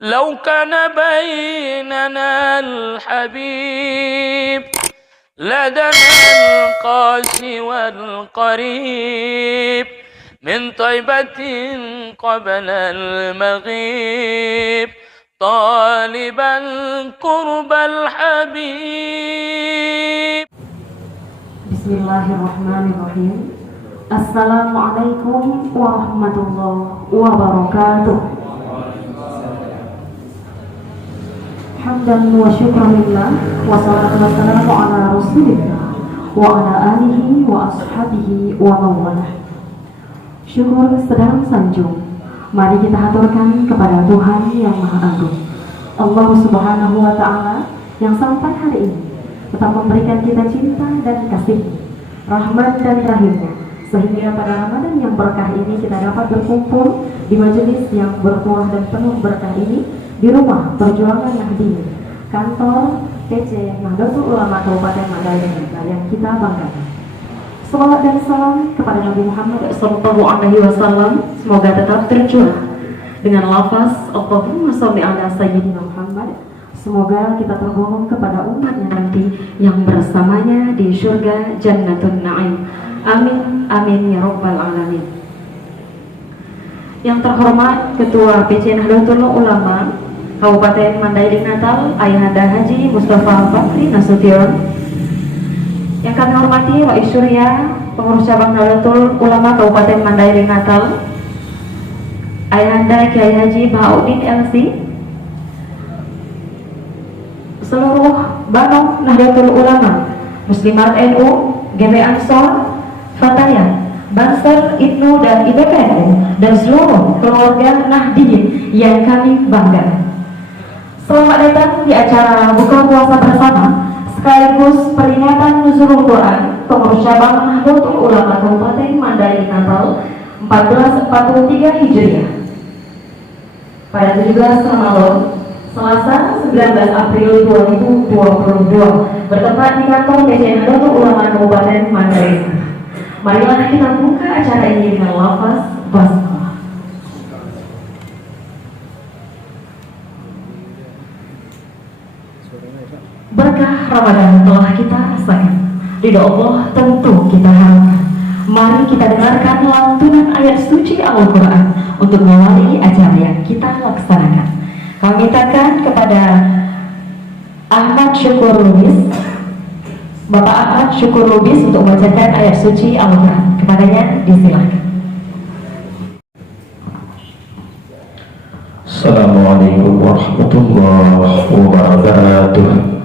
لو كان بيننا الحبيب لدنا القاسي والقريب من طيبة قبل المغيب طالبا قرب الحبيب. Bismillahirrahmanirrahim. Assalamualaikum warahmatullahi wabarakatuh. Hamdan wa syukran lillah wa salatu wassalamu ala rasulillah wa ala alihi wa ashabihi wa mawalah. Syukur sedang sanjung mari kita haturkan kepada Tuhan yang Maha Agung, Allah Subhanahu wa Ta'ala, yang sampai hari ini tetap memberikan kita cinta dan kasih, rahmat dan rahimnya, sehingga pada Ramadan yang berkah ini kita dapat berkumpul di majelis yang bertuah dan penuh berkah ini, di rumah Perjuangan Nahdien, kantor PC Nahdlatul Ulama Kabupaten Mandailing yang kita banggakan. Salawat dan salam kepada Nabi Muhammad SAW semoga tetap tercurah dengan lafaz Allahumma sholli ala sayyidina Muhammad. Semoga kita tergolong kepada umatnya nanti yang bersamanya di surga Jannatun Na'im. Amin, amin ya rabbal alamin. Yang terhormat Ketua PC Nahdlatul Ulama Kabupaten Mandailing Natal, Ayahanda Haji Mustafa Fakri Nasution. Yang kami hormati Rais Surya, Pengurus Cabang Nahdlatul Ulama Kabupaten Mandailing Natal, Ayahanda Kiai Haji Bahaudin LC, seluruh Bano Nahdlatul Ulama, Muslimat NU, GB Ansor, Fatayat, Banser, Ibnu dan IBPNU, dan seluruh keluarga Nahdien yang kami banggakan. Selamat datang di acara buka puasa bersama sekaligus peringatan nuzulul Quran Pengurus Cabang Nahdlatul Ulama Kabupaten Mandailing Natal 1443 Hijriah pada 17 Ramadan Selasa 19 April 2022 bertempat di kantor PC Nahdlatul Ulama Kabupaten Mandailing. Marilah kita buka acara ini dengan lafaz basmalah. Berkah Ramadan telah kita rasakan, ridha Allah tentu kita harapkan. Mari kita dengarkan lantunan ayat suci Al-Quran untuk mengawali acara yang kita laksanakan. Kami mintakan kepada Ahmad Syukur Lubis, Bapak Ahmad Syukur Lubis, untuk membacakan ayat suci Al-Quran. Kepadanya disilahkan. Assalamualaikum warahmatullahi wabarakatuh.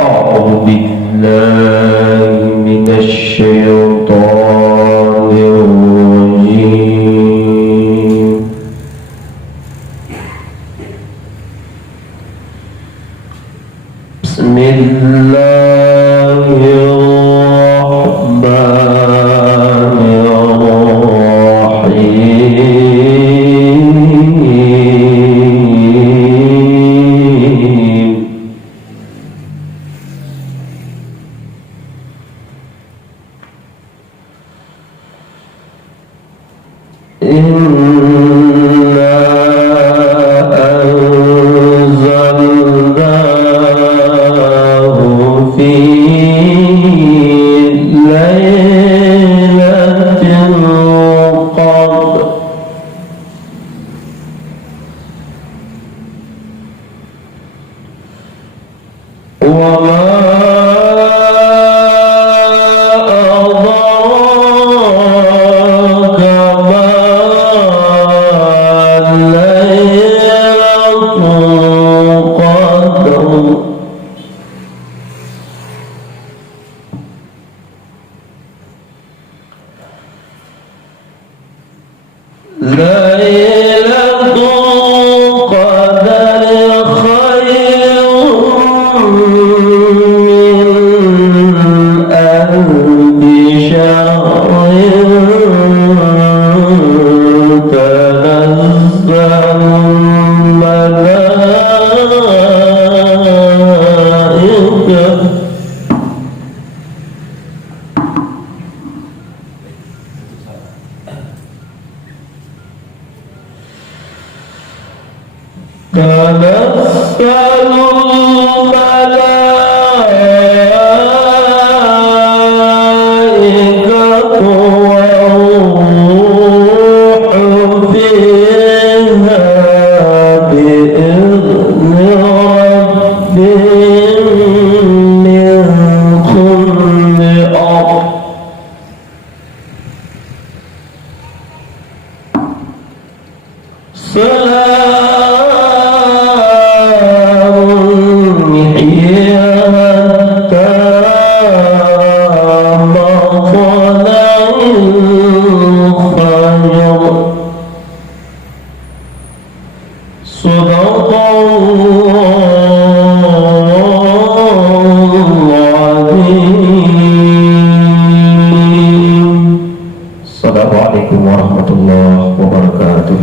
أعوذ بالله من الشيطان الرجيم. بسم الله الرحمن الرحيم. إنا أنزلناه في ليلة القدر وما أدراك ما ليلة القدر ليلة القدر خير من ألف شهر تنزل الملائكة تنزل الملائكة والروح فيها بإذن ربهم من كل أمر سلام هي حتى مطلع الفجر صدق الله العظيم. Assalamualaikum warahmatullahi wabarakatuh.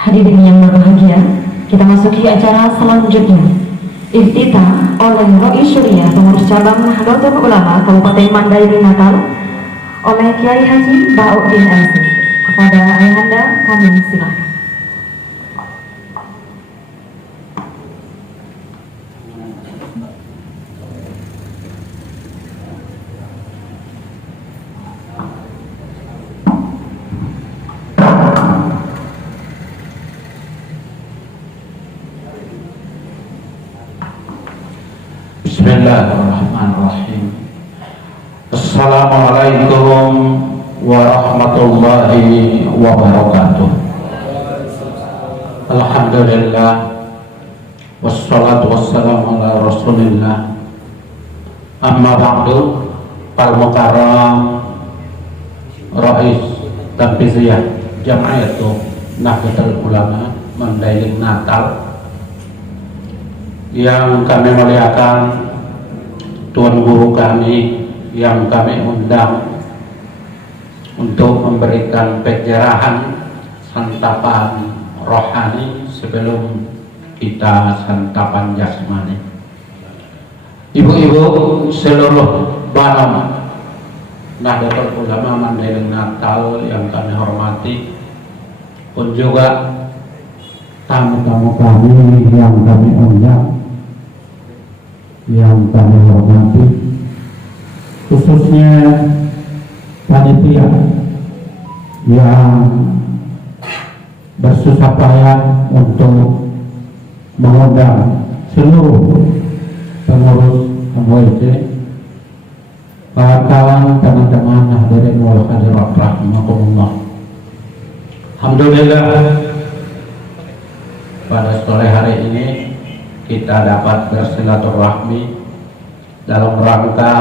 Hadirin yang berbahagia, kita masuki acara selanjutnya. Iftitah oleh Rois Syuriah Pengurus Cabang Nahdlatul Ulama Kabupaten Mandailing Natal oleh Kiai Haji Bauddin MC. Kepada ayahanda kami silakan. Bismillahirrahmanirrahim. Assalamualaikum warahmatullahi wabarakatuh. Alhamdulillah, wassalatu wassalamu ala rasulillah. Amma ba'du, Al Mukarram Rais Tanfiziyah Jam'iyatul Nahdlatul Ulama Mandailing Natal yang kami muliakan, Tuan Guru kami yang kami undang untuk memberikan pencerahan santapan rohani sebelum kita santapan jasmani. Ibu-ibu seluruh Banom Nahdlatul Ulama Mandailing Natal yang kami hormati, pun juga tamu-tamu kami yang kami undang, yang kami hormati, khususnya panitia yang bersusah payah untuk mengundang seluruh pengurus MWC, kawan-kawan, teman-teman hadirin wal hadirat rahimakumullah. Alhamdulillah, pada sore hari ini kita dapat bersilaturahmi dalam rangka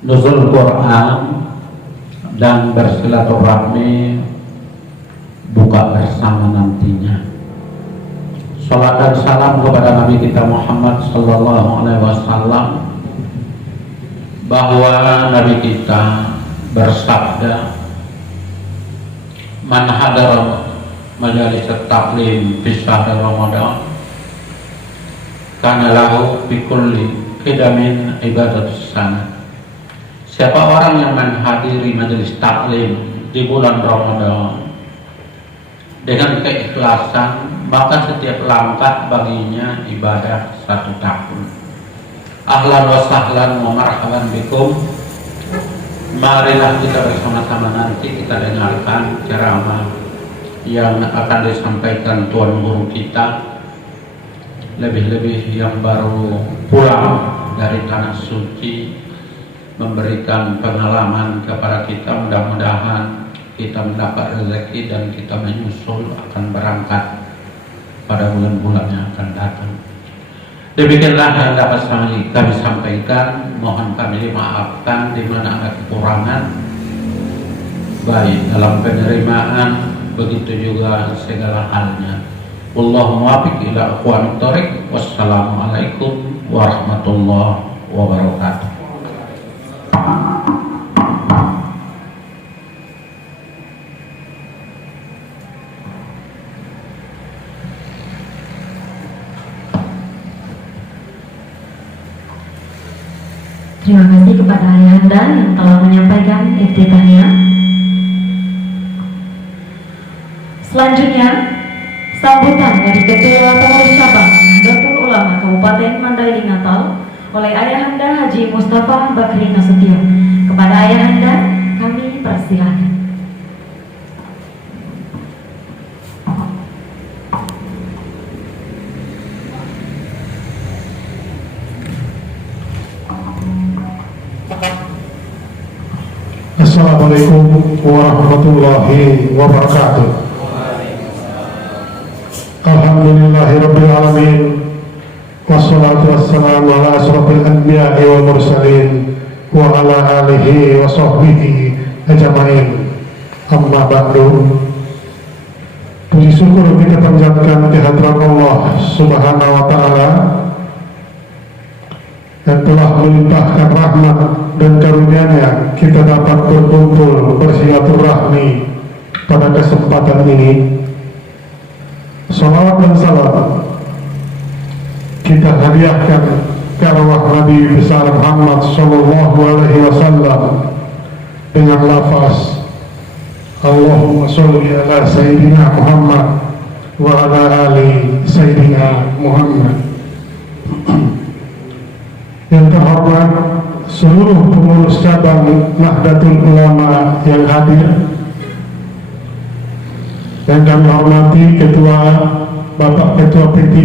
nuzul Quran dan bersilaturahmi buka bersama nantinya. Salat dan salam kepada Nabi kita Muhammad sallallahu alaihi wasallam, bahwa Nabi kita bersabda, man hadara majalis taklim fi syahr Ramadan kana lahu bi kulli qidamin ibadatus sana. Siapa orang yang menghadiri majelis taklim di bulan Ramadan dengan keikhlasan, maka setiap langkah baginya ibadah 1 tahun. Ahlan wa sahlan wa marhaban bikum. Marilah kita bersama-sama nanti kita dengarkan ceramah yang akan disampaikan Tuan Guru kita, lebih-lebih yang baru pulang dari tanah suci, memberikan pengalaman kepada kita. Mudah-mudahan kita mendapat rezeki dan kita menyusul akan berangkat pada bulan-bulan yang akan datang. Demikianlah yang dapat kami sampaikan. Mohon kami dimaafkan di mana ada kekurangan, baik dalam penerimaan, begitu juga segala halnya. Wallahu muwaffiq ila aqwamit thoriq. Wassalamualaikum warahmatullahi wabarakatuh. Terima kasih kepada Ayahanda yang telah menyampaikan iftitahnya. Selanjutnya, sambutan dari Ketua Pengurus Cabang Nahdlatul Ulama Kabupaten Mandailing Natal oleh Ayahanda Haji Mustafa Bakri Nasution. Kepada Ayahanda kami persilahkan. Assalamualaikum warahmatullahi wabarakatuh. Alhamdulillahirabbil alamin. Wassalatu wassalamu ala asrofil anbiya'i wal mursalin wa ala alihi wa sahbihi ajma'in. Amma ba'du. Puji syukur kita panjatkan di hadirat Allah Subhanahu wa taala yang telah melimpahkan rahmat dan karunia-Nya kita dapat berkumpul bersilaturahmi pada kesempatan ini. Salawat dan salam kita hadiahkan ke arwah Nabi besar Muhammad sallallahu alaihi wasallam dengan lafaz Allahumma sholli ala sayyidina Muhammad wa ala ali sayyidina Muhammad. Yang terhormat seluruh pengurus cabang Nahdlatul Ulama yang hadir, yang kami hormati Ketua Bapak Ketua P3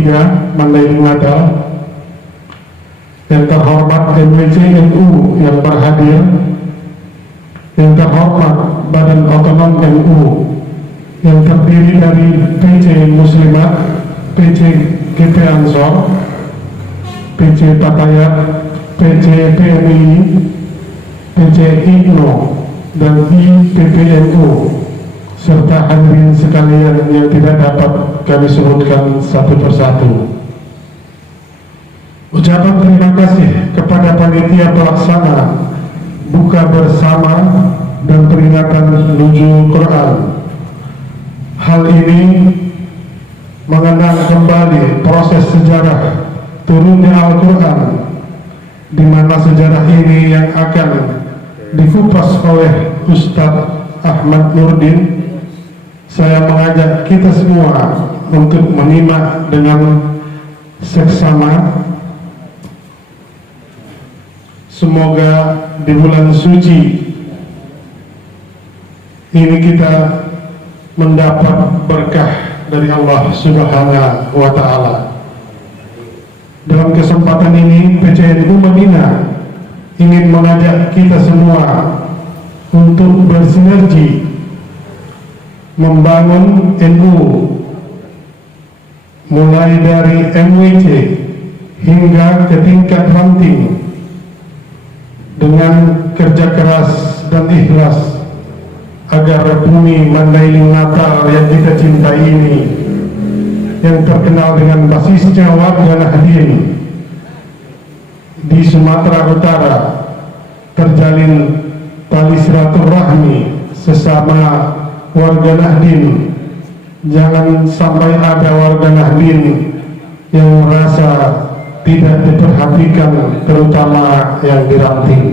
Mandailing Natal, yang terhormat MWC NU yang berhadir, yang terhormat Badan Otonom NU yang terdiri dari PC Muslimat, PC GP Ansor, PC Patayat, PC PMI, PC IGNO, dan IPPNU, serta hadirin sekalian yang tidak dapat kami sebutkan satu persatu. Ucapan terima kasih kepada panitia pelaksana buka bersama dan peringatan nuzul Quran. Hal ini mengenang kembali proses sejarah turunnya Al-Quran, di mana sejarah ini yang akan dikupas oleh Ustadz Ahmad Nurdin. Saya mengajak kita semua untuk menyimak dengan seksama. Semoga di bulan suci ini kita mendapat berkah dari Allah Subhanahu wa Ta'ala. Dalam kesempatan ini PCNU Madinah ingin mengajak kita semua untuk bersinergi membangun NU mulai dari MWC hingga ke tingkat ranting dengan kerja keras dan ikhlas agar bumi Mandailing Natal yang kita cintai ini, yang terkenal dengan basisnya warga Nahdien di Sumatera Utara, terjalin tali silaturahmi sesama warga Nahdien. Jangan sampai ada warga Nahdien yang merasa tidak diperhatikan, terutama yang di ranting.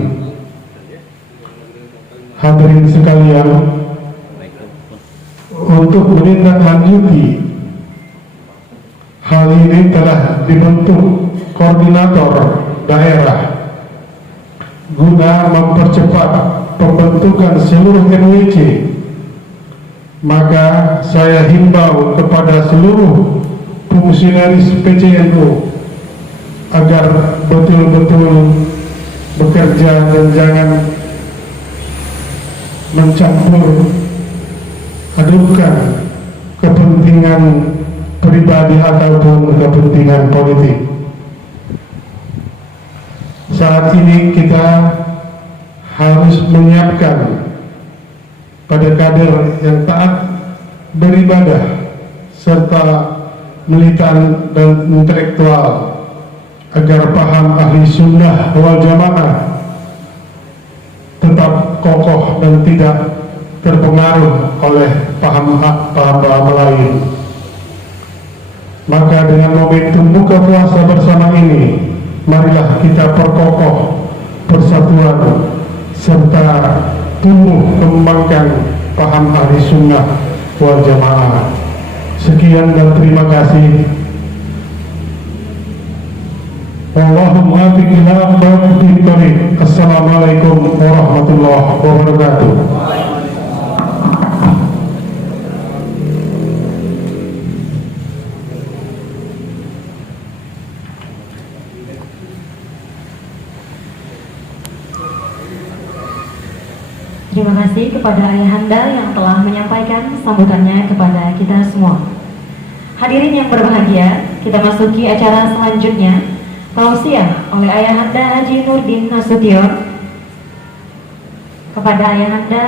Hadirin sekalian, untuk menindaklanjuti hal ini telah dibentuk koordinator daerah guna mempercepat pembentukan seluruh MWC. Maka saya himbau kepada seluruh fungsionaris PCNU agar betul-betul bekerja dan jangan mencampur adukan kepentingan pribadi ataupun kepentingan politik. Saat ini kita harus menyiapkan pada kader yang taat beribadah serta militan dan intelektual agar paham ahli sunnah wal jamaah tetap kokoh dan tidak terpengaruh oleh paham lain. Maka dengan momentum buka puasa bersama ini, marilah kita perkokoh persatuan, serta tumbuh kembangkan paham ahli sunnah wal jamaah. Sekian dan terima kasih. Allahumma muwaffiq ila aqwamit thoriq. Assalamualaikum warahmatullahi wabarakatuh. Terima kasih kepada Ayahanda yang telah menyampaikan sambutannya kepada kita semua. Hadirin yang berbahagia, kita masuki acara selanjutnya, tausiah oleh Ayahanda Haji Nurdin Nasution. Kepada Ayahanda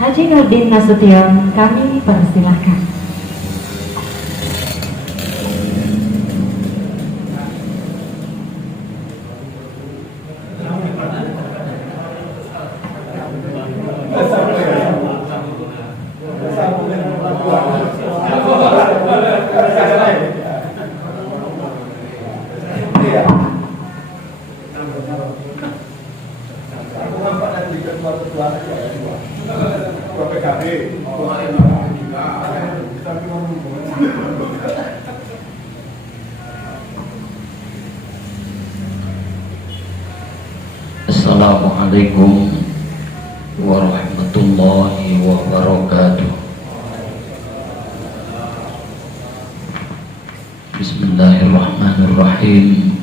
Haji Nurdin Nasution, kami persilahkan. Assalamualaikum warahmatullahi wabarakatuh. Bismillahirrahmanirrahim.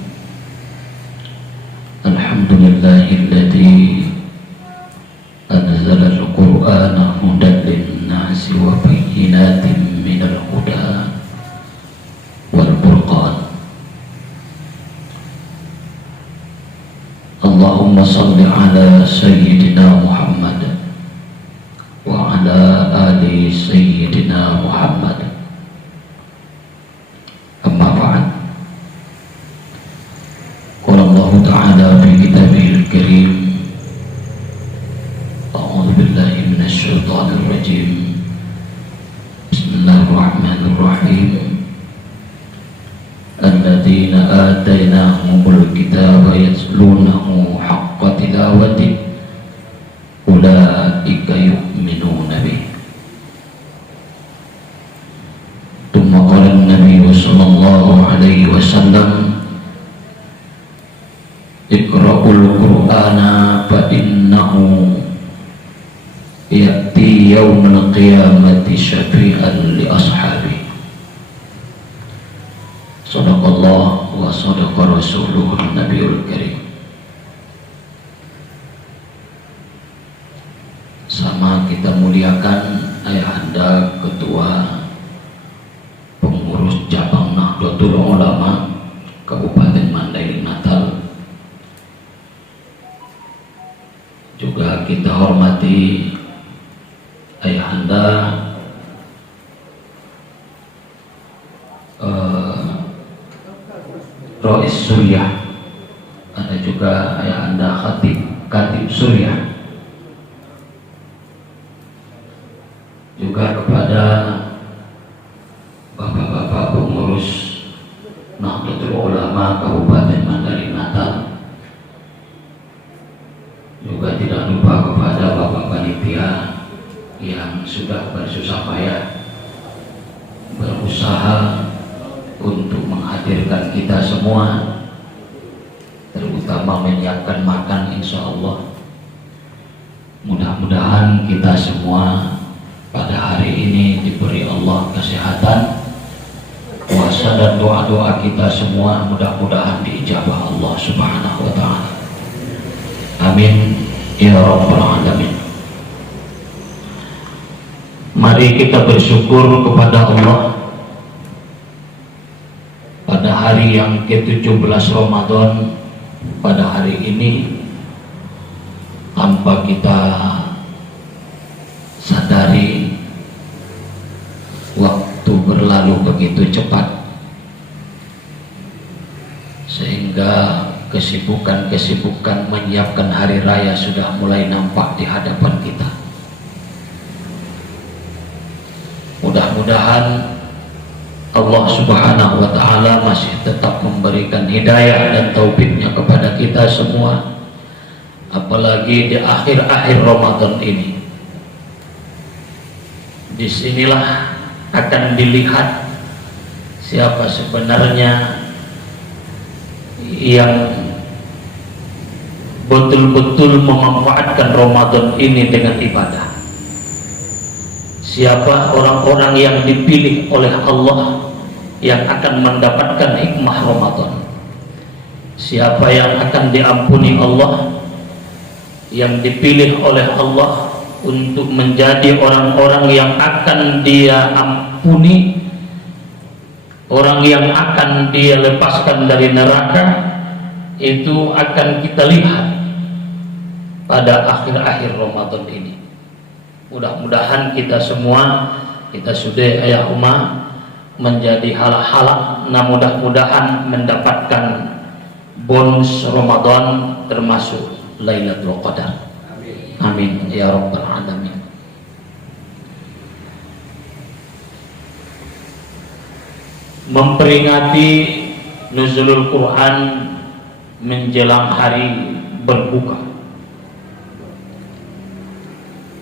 Alhamdulillahilladzi anzala al-Qur'ana hudan lin-nasi wa bayyinatin minal huda wal furqan. Allahumma salli ala sayyidina Muhammad wa ala ali sayyidina Muhammad. Amma ba'd. Qala Allah Ta'ala fi kitabihil karim, a'udzu billahi minasy syaithanir rajim. Bismillahirrahmanirrahim. Alladzina atainahumul kitaba yatlunahu haqqa tilawati ulaika yu'minuna bih. Tsumma qala an-nabiy sallallahu alaihi wasallam, iqra'ul qur'ana fa innahu ya'ti yaumal qiyamati syafi'an li ashabi. Sadaqallah wa sadaqa rasuluhu nabiyul karim. Sama kita muliakan Ayahanda Ketua Pengurus Cabang Nahdlatul Ulama Kabupaten Mandailing Natal. Juga kita hormati Ayahanda Rois Suryah, ada juga Ayahanda Khatib Suryah, juga kepada bapak-bapak pengurus Nahdlatul Ulama Kabupaten Mandailing Natal, juga tidak lupa kepada bapak panitia yang sudah bersusah payah berusaha untuk menghadirkan kita semua, terutama menyiapkan makan. Insya Allah mudah-mudahan kita semua pada hari ini diberi Allah kesehatan, puasa dan doa-doa kita semua mudah-mudahan diijabah Allah Subhanahu wa ta'ala. Amin ya rabbal alamin. Mari kita bersyukur kepada Allah pada hari yang ke-17 Ramadan, pada hari ini tanpa kita sadari waktu berlalu begitu cepat, sehingga kesibukan-kesibukan menyiapkan hari raya sudah mulai nampak di hadapan kita. Mudah-mudahan Allah Subhanahu wa ta'ala masih tetap memberikan hidayah dan taufiknya kepada kita semua, apalagi di akhir-akhir Ramadan ini. Disinilah akan dilihat siapa sebenarnya yang betul-betul memanfaatkan Ramadan ini dengan ibadah. Siapa orang-orang yang dipilih oleh Allah yang akan mendapatkan hikmah Ramadan. Siapa yang akan diampuni Allah, yang dipilih oleh Allah untuk menjadi orang-orang yang akan Dia ampuni, orang yang akan Dia lepaskan dari neraka. Itu akan kita lihat pada akhir-akhir Ramadan ini. Mudah-mudahan kita semua, kita sudah ayah umma menjadi halak-halak, nah mudah-mudahan mendapatkan bonus Ramadan termasuk Lailatul Qadar. Amin ya rabbal alamin. Memperingati nuzulul Quran menjelang hari berbuka.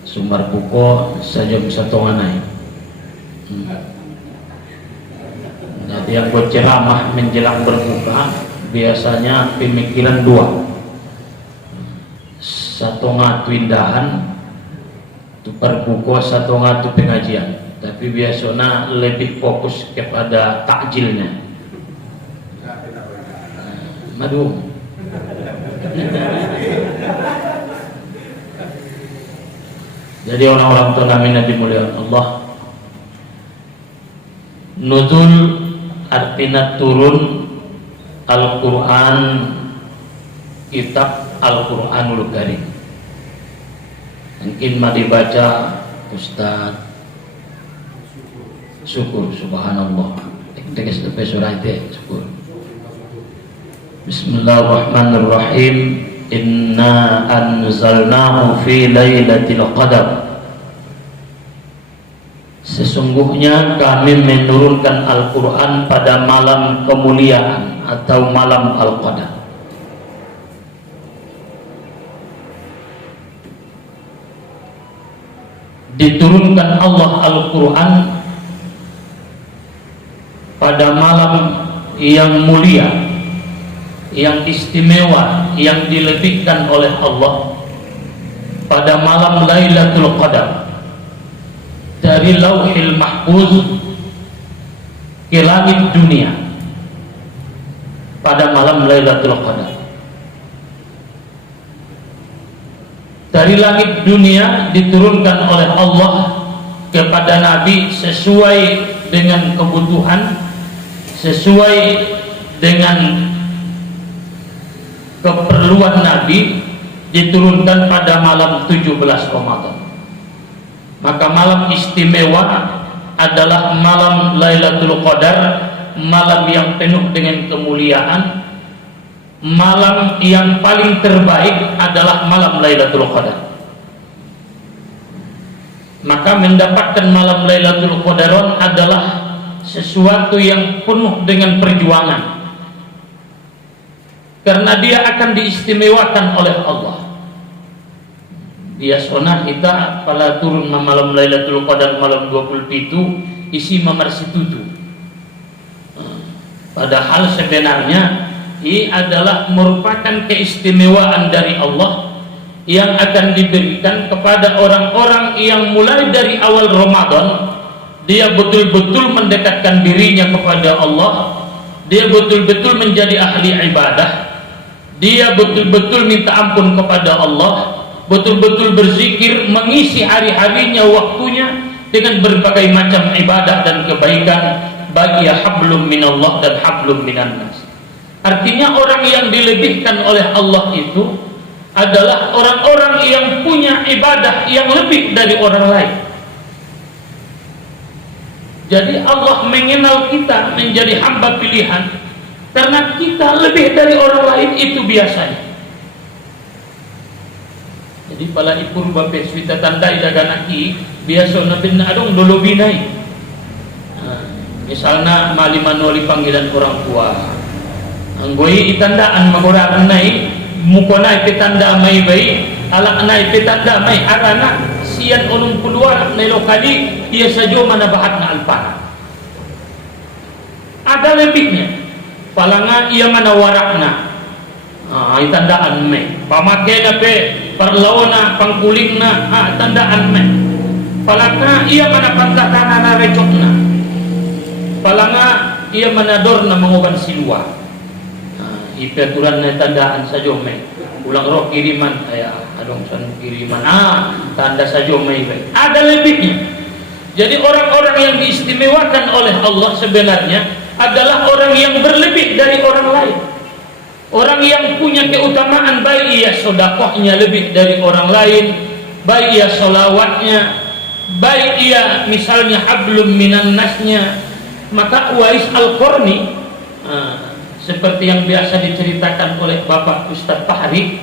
Sumber buka saja bisa tonganai. Jadi yang buat ceramah menjelang berbuka biasanya pemikiran dua. Satu ngatu indahan, tu berbuka, satu ngatu pengajian. Tapi biasanya lebih fokus kepada takjilnya. Madu. Jadi orang-orang tunamin yang dimuliakan Allah, nuzul artinya turun Al-Quran, kitab Al-Quranul Karim. Mungkin mau dibaca Ustaz, syukur, subhanallah. Tegas tepi surah itu, syukur. Bismillahirrahmanirrahim. Inna anzalnahu fi lailatul qadar. Sesungguhnya kami menurunkan Al-Quran pada malam kemuliaan atau malam Al-Qadar. Diturunkan Allah Al-Quran pada malam yang mulia, yang istimewa, yang dilebihkan oleh Allah pada malam Lailatul Qadar, dari Lauhil Mahfuz ke langit dunia pada malam Lailatul Qadar. Dari langit dunia diturunkan oleh Allah kepada Nabi sesuai dengan kebutuhan, sesuai dengan keperluan Nabi, diturunkan pada malam 17 Ramadan. Maka malam istimewa adalah malam Lailatul Qadar, malam yang penuh dengan kemuliaan. Malam yang paling terbaik adalah malam Lailatul Qadar. Maka mendapatkan malam Lailatul Qadar adalah sesuatu yang penuh dengan perjuangan, karena dia akan diistimewakan oleh Allah. Biasanya kita pada turun malam Lailatul Qadar malam 27 isi mamarsi tutu. Padahal sebenarnya ini adalah merupakan keistimewaan dari Allah yang akan diberikan kepada orang-orang yang mulai dari awal Ramadan dia betul-betul mendekatkan dirinya kepada Allah, dia betul-betul menjadi ahli ibadah, dia betul-betul minta ampun kepada Allah, betul-betul berzikir, mengisi hari-harinya, waktunya dengan berbagai macam ibadah dan kebaikan bagi hablum minallah dan hablum minannas. Artinya orang yang dilebihkan oleh Allah itu adalah orang-orang yang punya ibadah yang lebih dari orang lain. Jadi Allah mengenal kita menjadi hamba pilihan karena kita lebih dari orang lain, itu biasanya. Jadi pala ipur bape swita tandai daganaki biasa na adong dulu binai. Misalnya mali manuali panggilan orang tua, anggoi itandaan maguraan nai mukona petanda mai bai alak nai petanda mai arana sian onung puluan nai lokali ia sajo mana bahat na alpana ada lebihnya palanga ia mana warakna tandaan mai pamake na pe parlawana pangkulingna tandaan mai palanga ia mana pantatana na recokna palanga ia mana dor na manguban silwa ipaturan na tandaan sa jomay ulang roh kiriman ay adong san kiriman tanda sa jomay ada lebihnya. Jadi orang-orang yang diistimewakan oleh Allah sebenarnya adalah orang yang berlebih dari orang lain, orang yang punya keutamaan baik ia sedekahnya lebih dari orang lain, baik ia sholawatnya, baik ia misalnya hablum minan nasnya. Maka Uwais Al-Qarni seperti yang biasa diceritakan oleh Bapak Ustadz Fahri,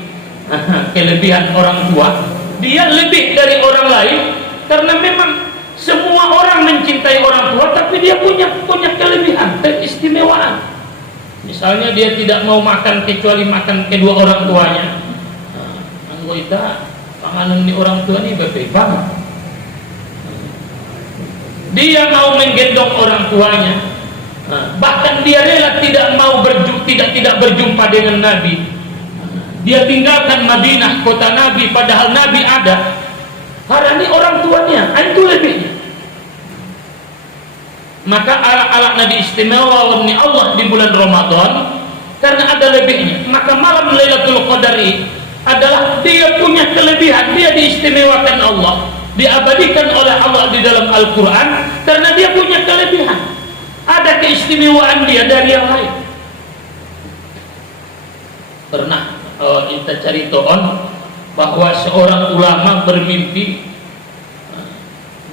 kelebihan orang tua, dia lebih dari orang lain karena memang semua orang mencintai orang tua, tapi dia punya kelebihan, keistimewaan. Misalnya dia tidak mau makan kecuali makan kedua orang tuanya. Anggota panganan ni orang tua ni berbeda banget. Dia mau menggendong orang tuanya. Bahkan dia rela tidak berjumpa dengan Nabi. Dia tinggalkan Madinah, kota Nabi, padahal Nabi ada. Karena ini orang tuanya, itu lebihnya. Maka alat-alat Nabi istimewa oleh Allah di bulan Ramadan karena ada lebihnya. Maka malam Lailatul Qadar adalah dia punya kelebihan, dia diistimewakan Allah, diabadikan oleh Allah di dalam Al-Quran karena dia punya kelebihan. Ada keistimewaan dia dari yang lain. Pernah kita ceritakan bahwa seorang ulama bermimpi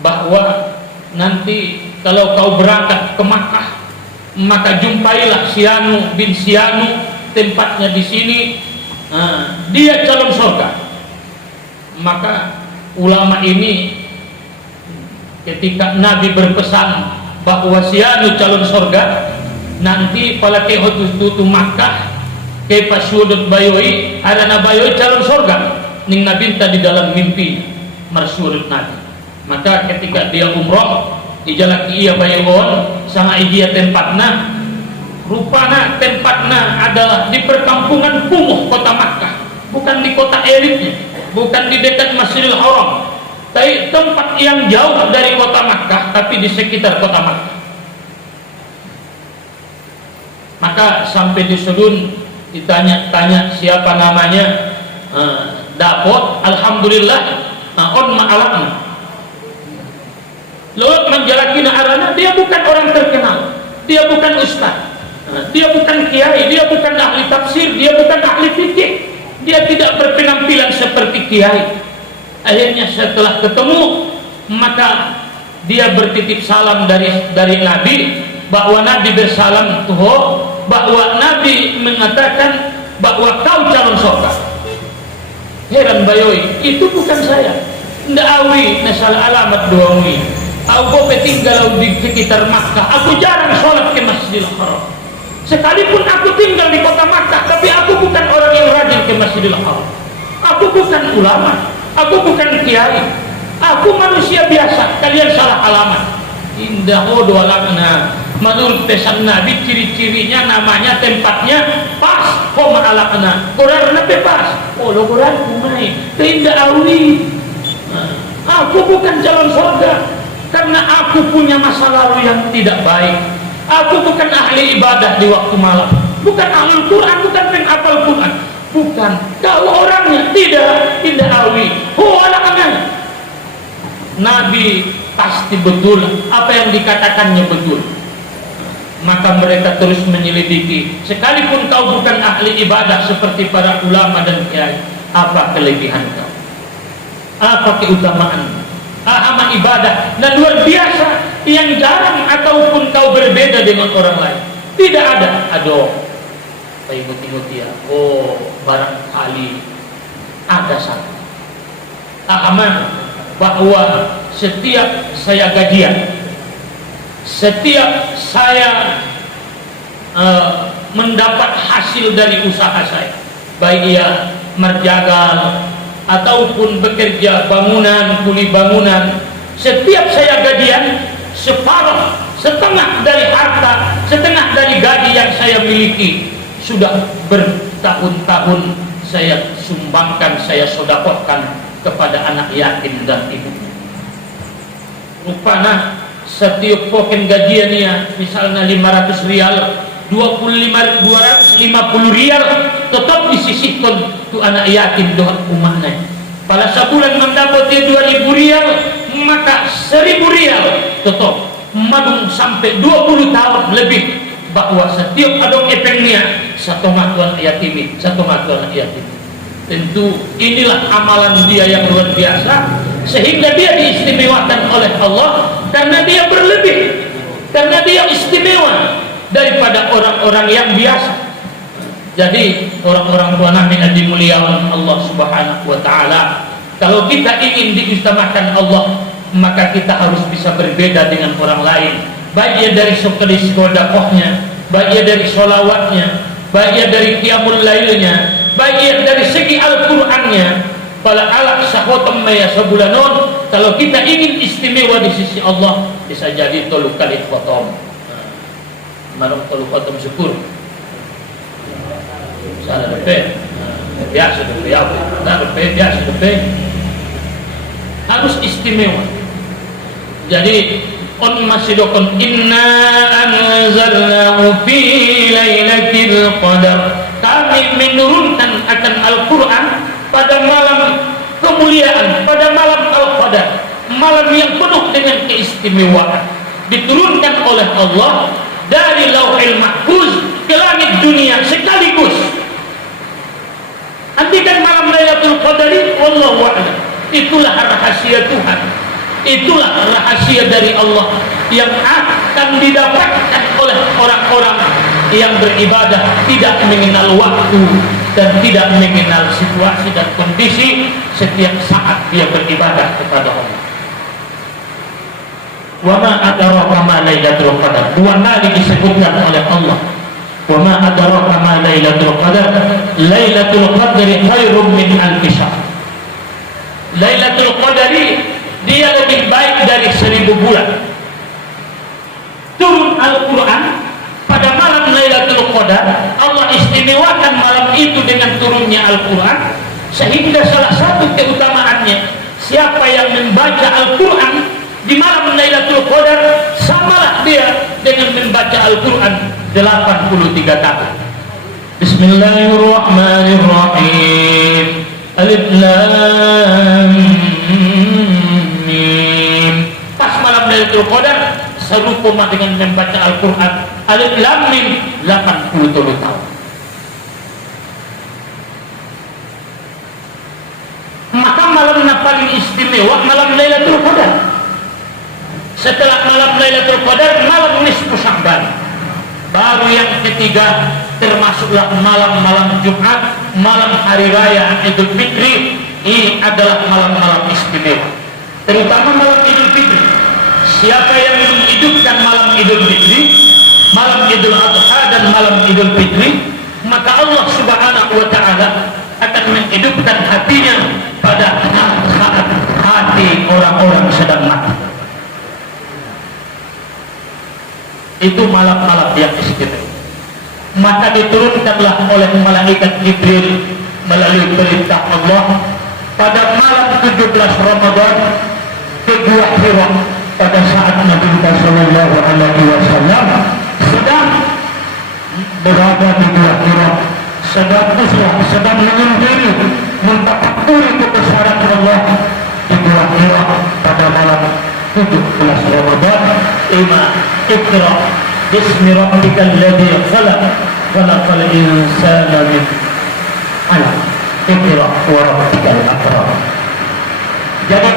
bahwa nanti kalau kau berangkat ke Makkah maka jumpailah Sianu bin Sianu, tempatnya di sini, dia calon surga. Maka ulama ini ketika Nabi berpesan bahwa Sianu calon surga, nanti pala ke tutu Makkah ke pasudut bayoi ada bayoi calon surga ning Nabi di dalam mimpi marsudut Nabi. Maka ketika dia umroh ijalaki ia bayon sama dia tempatna, rupana tempatna adalah di perkampungan kumuh kota Makkah, bukan di kota elitnya, bukan di dekat Masjidil Haram, tapi tempat yang jauh dari kota Makkah, tapi di sekitar kota Makkah. Maka sampai di sudun ditanya-tanya siapa namanya, dapat alhamdulillah on ma'alakna. Lalu menjalakina arana, dia bukan orang terkenal, dia bukan ustaz, dia bukan kiai, dia bukan ahli tafsir, dia bukan ahli fikih, dia tidak berpenampilan seperti kiai. Akhirnya setelah ketemu, maka dia bertitip salam dari Nabi, bahwa Nabi bersalam tuh, bahwa Nabi mengatakan bahwa kau calon surga. Heran bayoi, itu bukan saya. Ndak awi nasal alamat doangi. Aku tinggal di sekitar Makkah. Aku jarang sholat ke Masjidil Haram. Sekalipun aku tinggal di kota Makkah, tapi aku bukan orang yang rajin ke Masjidil Haram. Aku bukan ulama, aku bukan kiai, aku manusia biasa. Kalian salah alamat. Indah doalakna. Menurut pesan Nabi, ciri-cirinya, namanya, tempatnya pas. Koma alakna. Quran pas. Lo Quran kumai. Tidak awi. Aku bukan calon surga karena aku punya masa lalu yang tidak baik. Aku bukan ahli ibadah di waktu malam, bukan ahli Quran, bukan penghafal Quran, bukan. Kalau orangnya tidak awi, alakannya. Nabi pasti betul, apa yang dikatakannya betul. Maka mereka terus menyelidiki. Sekalipun kau bukan ahli ibadah seperti para ulama dan kiai, apa kelebihan kau? Apa keutamaan? Amal ibadah dan luar biasa yang jarang ataupun kau berbeda dengan orang lain. Tidak ada. Aduh, ya. Barangkali ada satu. Aman bahwa setiap saya gajian, setiap saya mendapat hasil dari usaha saya, baik ia merjagal ataupun bekerja bangunan, kuli bangunan, setiap saya gajian separuh, setengah dari harta, setengah dari gaji yang saya miliki sudah bertahun-tahun saya sumbangkan, saya sedekahkan kepada anak yatim dan ibu. Rupanya setiap poken gajiannya misalnya 500 rial, 250 rial tetap disisihkan tu anak yatim doa umatnya. Pada sebulan mendapat 2.000 rial, maka 1.000 rial tetap madung sampai 20 tahun lebih, bahwa setiap adong epengnya satu matuan yatim, satu matuan yatim. Tentu inilah amalan dia yang luar biasa, sehingga dia diistimewakan oleh Allah karena dia berlebih, karena dia istimewa daripada orang-orang yang biasa. Jadi orang-orang tua nabi yang dimuliakan Allah Subhanahu wa taala, kalau kita ingin diutamakan Allah, maka kita harus bisa berbeda dengan orang lain, baik ia dari sedekahnya, baik ia dari sholawatnya, baik ia dari qiyamul lailnya, baik ia dari segi Al-Qur'annya. Pala alak sahotam maya sebulanon, kalau kita ingin istimewa di sisi Allah, bisa jadi tolu kali khotom. Malam tolu khotom syukur. Salah depe, biasa depe, nah depe, biasa depe, harus istimewa. Jadi on masih dokon inna anzalnahu fi lailatul qadar. Kami menurunkan akan Al-Quran pada malam kemuliaan, pada malam Al-Qadar, malam yang penuh dengan keistimewaan. Diturunkan oleh Allah dari Lauhil Mahfuz ke langit dunia sekaligus. Nantikan malam Lailatul Qadari, wallahu a'lam. Itulah rahasia Tuhan, itulah rahasia dari Allah yang akan didapatkan oleh orang-orang yang beribadah, tidak mengenal waktu dan tidak mengenal situasi dan kondisi, setiap saat dia beribadah kepada Allah. Wa ma adraka ma Lailatul Qadar, dua kali disebutkan oleh Allah. Wa ma adraka ma Lailatul Qadar, Lailatul Qadri khairum min alfi syahr. Lailatul Qadri dia lebih baik dari 1000 bulan. Turun Al-Quran pada malam Lailatul Qadar, Allah istimewakan malam itu dengan turunnya Al-Quran, sehingga salah satu keutamaannya, siapa yang membaca Al-Quran di malam Lailatul Qadar, samalah dia dengan membaca Al-Quran 83 tahun. Bismillahirrahmanirrahim. Alif Lam Mim. Pas malam Lailatul Qadar serupa dengan membaca Al-Quran. Alif Lam Mim 80 tahun. Maka malam yang paling istimewa malam Lailatul Qadar. Setelah malam Lailatul Qadar, malam nisfu Sya'ban. Baru yang ketiga termasuklah malam-malam Jumat, malam hari raya Idul Fitri. Ini adalah malam-malam istimewa, terutama malam Idul Fitri. Siapa yang menghidupkan malam Idul Fitri, malam Idul Adha dan malam Idul Fitri, maka Allah Subhanahu wa taala akan menghidupkan hatinya pada saat hati orang-orang sedang mati. Itu malam-malam yang istimewa. Maka diturunkanlah oleh malaikat Jibril melalui perintah Allah pada malam 17 Ramadan ke Gua Hira, pada saat Nabi Sallallahu Alaihi Wasallam sedang berada di Gua Hira, sedang menyendiri mentafakuri kebesaran Allah di Gua Hira pada malam 17 Ramadan. Iqra bismi rabbikal ladzi khalaq, khalaqal insana min 'alaq. Iqra wa rabbikal akram. Jadi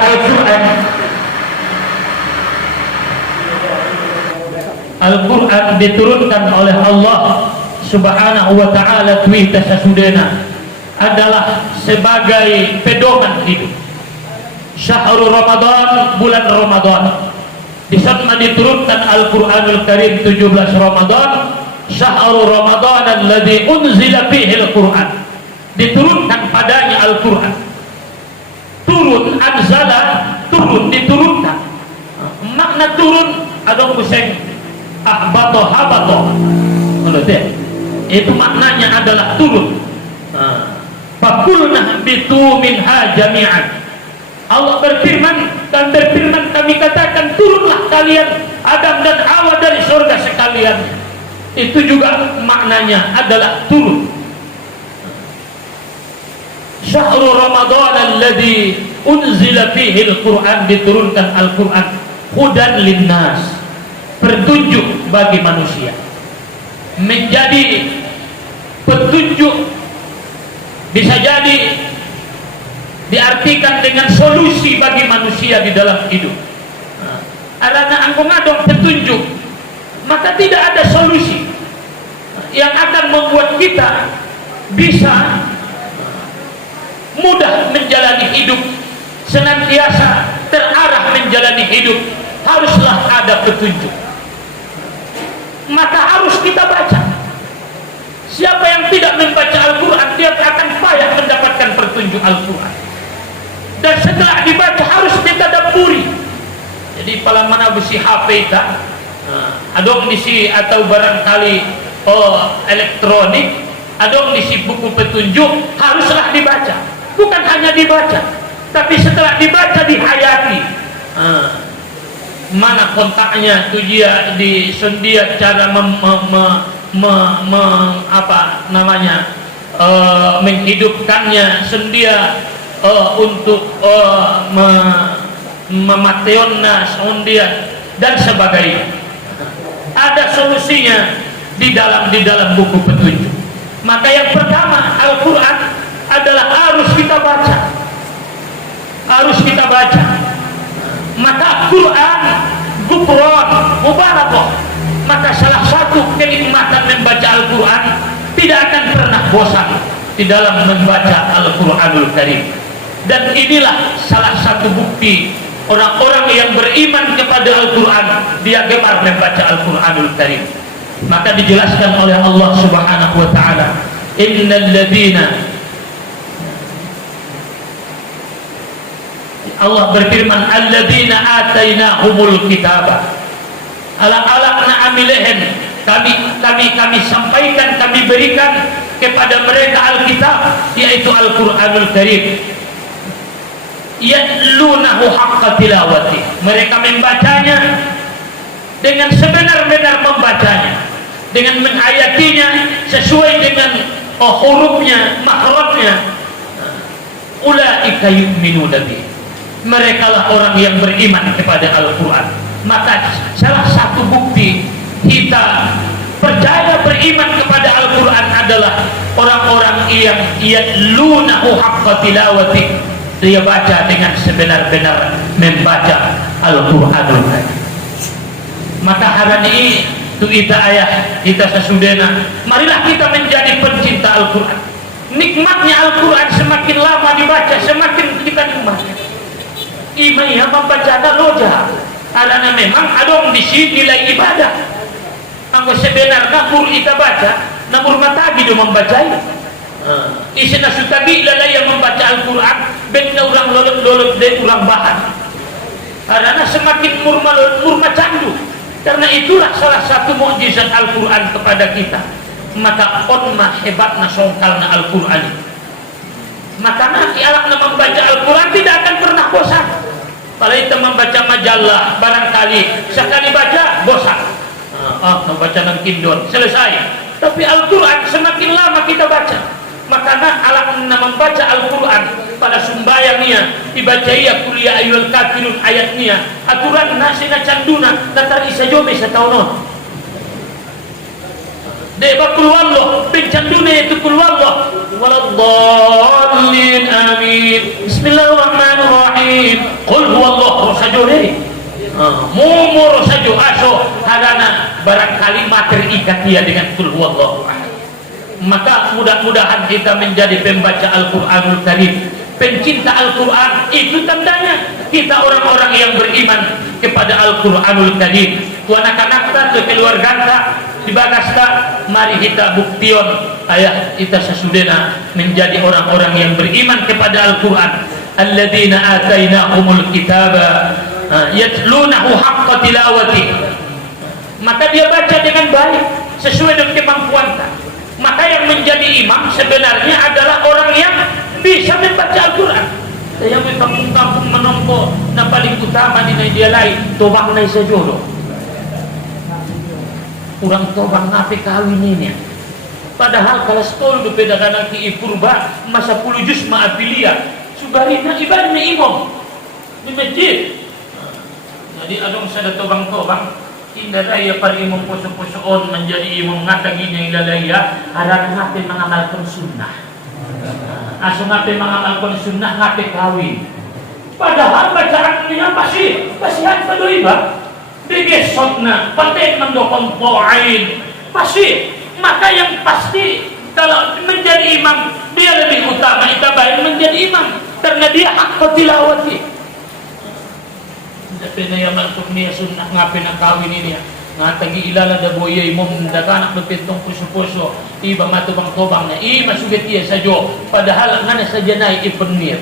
Al-Quran diturunkan oleh Allah Subhanahu wa ta'ala tuita sasudena adalah sebagai pedoman hidup. Syahrul Ramadan, bulan Ramadan. Di sana diturunkan Al-Quranul Karim 17 Ramadan. Syahrul Ramadan alladzi unzila fihi Al-Quran. diturunkan padanya Al-Quran. Turun, anzala, turun, diturunkan. Makna turun ada pusing ahbato habato. Itu maknanya adalah turun. Fakulna bitu minha jami'an. Allah berfirman dan berfirman, kami katakan turunlah kalian Adam dan Hawa dari surga sekalian. Itu juga maknanya adalah turun. Syahrul Ramadan alladzi unzila fihi al-Quran, diturunkan Al-Quran, hudan linnas, petunjuk bagi manusia, menjadi petunjuk. Bisa jadi diartikan dengan solusi bagi manusia di dalam hidup. Karena angkung ngadong petunjuk, maka tidak ada solusi yang akan membuat kita bisa mudah menjalani hidup, senantiasa terarah menjalani hidup. Haruslah ada petunjuk, maka harus kita baca. Siapa yang tidak membaca Al-Quran, dia akan payah mendapatkan petunjuk Al-Quran. Dan setelah dibaca harus ditadabburi. Jadi pala mana besi HP ta, adong disi atau barangkali elektronik, adong disi buku petunjuk, haruslah dibaca. Bukan hanya dibaca, tapi setelah dibaca dihayati. Mana kontaknya tu dia di sendia cara menghidupkannya sendia untuk memateonna sendia dan sebagainya. Ada solusinya di dalam buku petunjuk. Maka yang pertama, Al-Quran adalah harus kita baca. Harus kita baca. Maka Quran Gufran Mubarakah. Maka salah satu kenikmatan membaca Al-Quran, tidak akan pernah bosan di dalam membaca Al-Quranul Karim. Dan inilah salah satu bukti orang-orang yang beriman kepada Al-Quran, dia gemar membaca Al-Quranul Karim. Maka dijelaskan oleh Allah Subhanahu wa ta'ala, innal ladina, Allah berfirman, alladzina atainahumul kitaba ala-alakna amilehen, kami sampaikan, kami berikan kepada mereka Alkitab, yaitu Al-Quranul Karim, yatlunahu haqqa tilawati, mereka membacanya dengan sebenar-benar membacanya, dengan menghayatinya sesuai dengan hurufnya, makhrajnya. Ulaika yu'minuna bihi, mereka lah orang yang beriman kepada Al-Quran. Maka salah satu bukti kita percaya beriman kepada Al-Quran adalah orang-orang yang yatlunahu haqqa tilawati, dia baca dengan sebenar-benar membaca Al-Quranul Karim. Maka hari ini tu kita ayah kita sesudahnya, marilah kita menjadi pencinta Al-Quran. Nikmatnya Al-Quran semakin lama dibaca, semakin kita nikmati. Imaya membaca loja, karena memang adong di sini nilai ibadah. Anggo sebenarnya pur kita baca, namun mata gitu membacanya. Isina sutagi lalai yang membaca Al-Quran, benna orang lolot dan orang bahan. Karena semakin murma candu. Karena itulah salah satu mukjizat Al-Quran kepada kita. Maka onma hebatna songkalna Al-Quran. Maka nanti alakna membaca Al-Quran tidak akan pernah bosan. Kalau kita membaca majalah, barangkali sekali baca bosan. Membaca nang kindon selesai. Tapi Al-Quran semakin lama kita baca, maka alakna membaca Al-Quran pada sumbayangnya dibaca ia kuliah ayul kafirun ayatnya aturan nasina canduna datar isa jobe setaunon deba kulwallah pencanduna itu kulwallah waladdallin amin bismillahirrahmanirrahim qul huwallahu sajore mumur sajo aso harana barangkali terikat dia dengan qul huwallahu ahad. Maka mudah-mudahan kita menjadi pembaca Al-Quranul Karim, pencinta Al-Quran. Itu tandanya kita orang-orang yang beriman kepada Al-Quranul Karim. Tuan anak-anak ke keluarga, dibagaska, mari kita buktion ayah kita sesudahnya menjadi orang-orang yang beriman kepada Al-Quran. Alladzina atainahumul kitaba yatlunahu haqqa tilawati. Maka dia baca dengan baik sesuai dengan kemampuannya. Maka yang menjadi imam sebenarnya adalah orang yang bisa membaca Al-Quran. Saya kampung-kampung menompo na paling utama di dia lain tobang na isajolo. Kurang tobang ngape kawin ini. Padahal kalau sekolah do pedagang ki ipurba masa 10 juz maapilia subarina ibadah imam di masjid. Jadi adong sada tobang-tobang indah raya para imam poso-posoon menjadi imam ngata gini ilalaya harang ngape mengamalkan sunnah. Asal ngape mengamalkan sunnah ngape kawin. Padahal bacaan dia pasti hati doiba. Digesotna paten mendokong po'ain pasti. Maka yang pasti kalau menjadi imam dia lebih utama itabain menjadi imam karena dia hak tilawati. Tapi na masuk niya sunnah ngape na kawin ini ya. Ngatagi ilala da boya imam dakanak bepentong puso-puso iba matubang-tobang na masugat iya sajo padahal ngana saja na ipenir.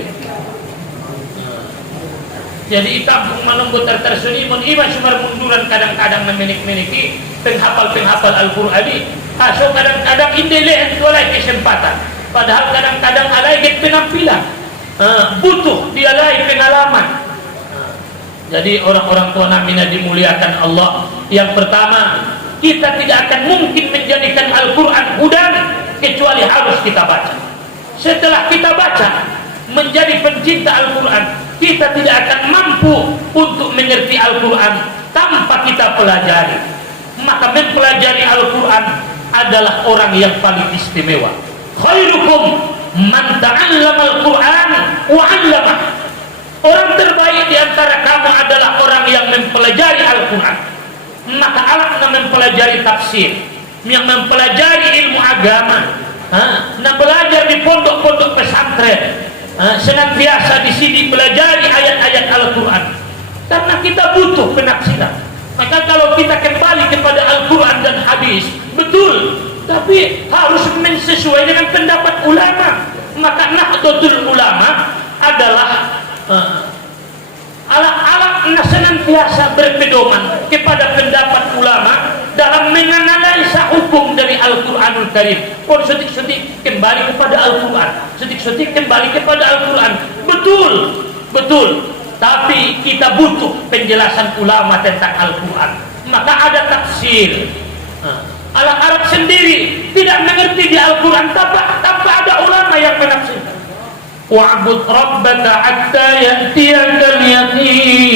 Jadi itampung menunggu tersulimun iba sumar munduran kadang-kadang na menik-meniki penghafal Al-Qur'ani. So kadang-kadang indele walay kesempatan. Padahal kadang-kadang alay penampilan. Butuh dia alay pengalaman. Jadi orang-orang tua namina dimuliakan Allah. Yang pertama, kita tidak akan mungkin menjadikan Al-Quran hudan kecuali harus kita baca. Setelah kita baca, menjadi pencinta Al-Quran, kita tidak akan mampu untuk mengerti Al-Quran tanpa kita pelajari. Maka mempelajari Al-Quran adalah orang yang paling istimewa. Khairukum man ta'allama Al-Quran wa 'allamah. Orang terbaik di antara kamu adalah orang yang mempelajari Al-Quran. Maka alatnya mempelajari tafsir, yang mempelajari ilmu agama, nah belajar di pondok-pondok pesantren, senantiasa di sini pelajari ayat-ayat Al-Quran. Karena kita butuh penafsiran. Maka kalau kita kembali kepada Al-Quran dan hadis, betul, tapi harus sesuai dengan pendapat ulama. Maka Nahdlatul Ulama adalah alat senantiasa berpedoman kepada pendapat ulama dalam menganalisa hukum dari Al-Quranul Karim. Setik-setik kembali kepada Al-Quran, setik-setik kembali kepada Al-Quran. Betul. Tapi kita butuh penjelasan ulama tentang Al-Quran. Maka ada tafsir. Arab sendiri tidak mengerti di Al-Quran tanpa ada ulama yang menafsirkan. Wa'bud rabbaka hatta ya'tiyakal yaqin.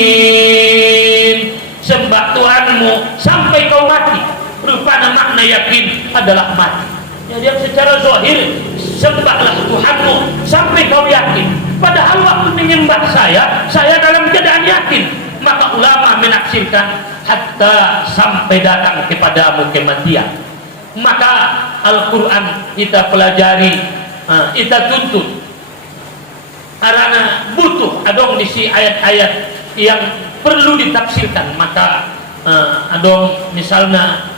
Sembah Tuhanmu sampai kau mati. Rupanya makna yakin adalah mati. Jadi secara zahir sembahlah Tuhanmu sampai kau yakin. Padahal waktu menyembah saya dalam keadaan yakin. Maka ulama menafsirkan hatta sampai datang kepadamu kematian. Maka Al-Quran kita pelajari, kita tuntut. Karena butuh adong isi ayat-ayat yang perlu ditafsirkan. Maka adong misalnya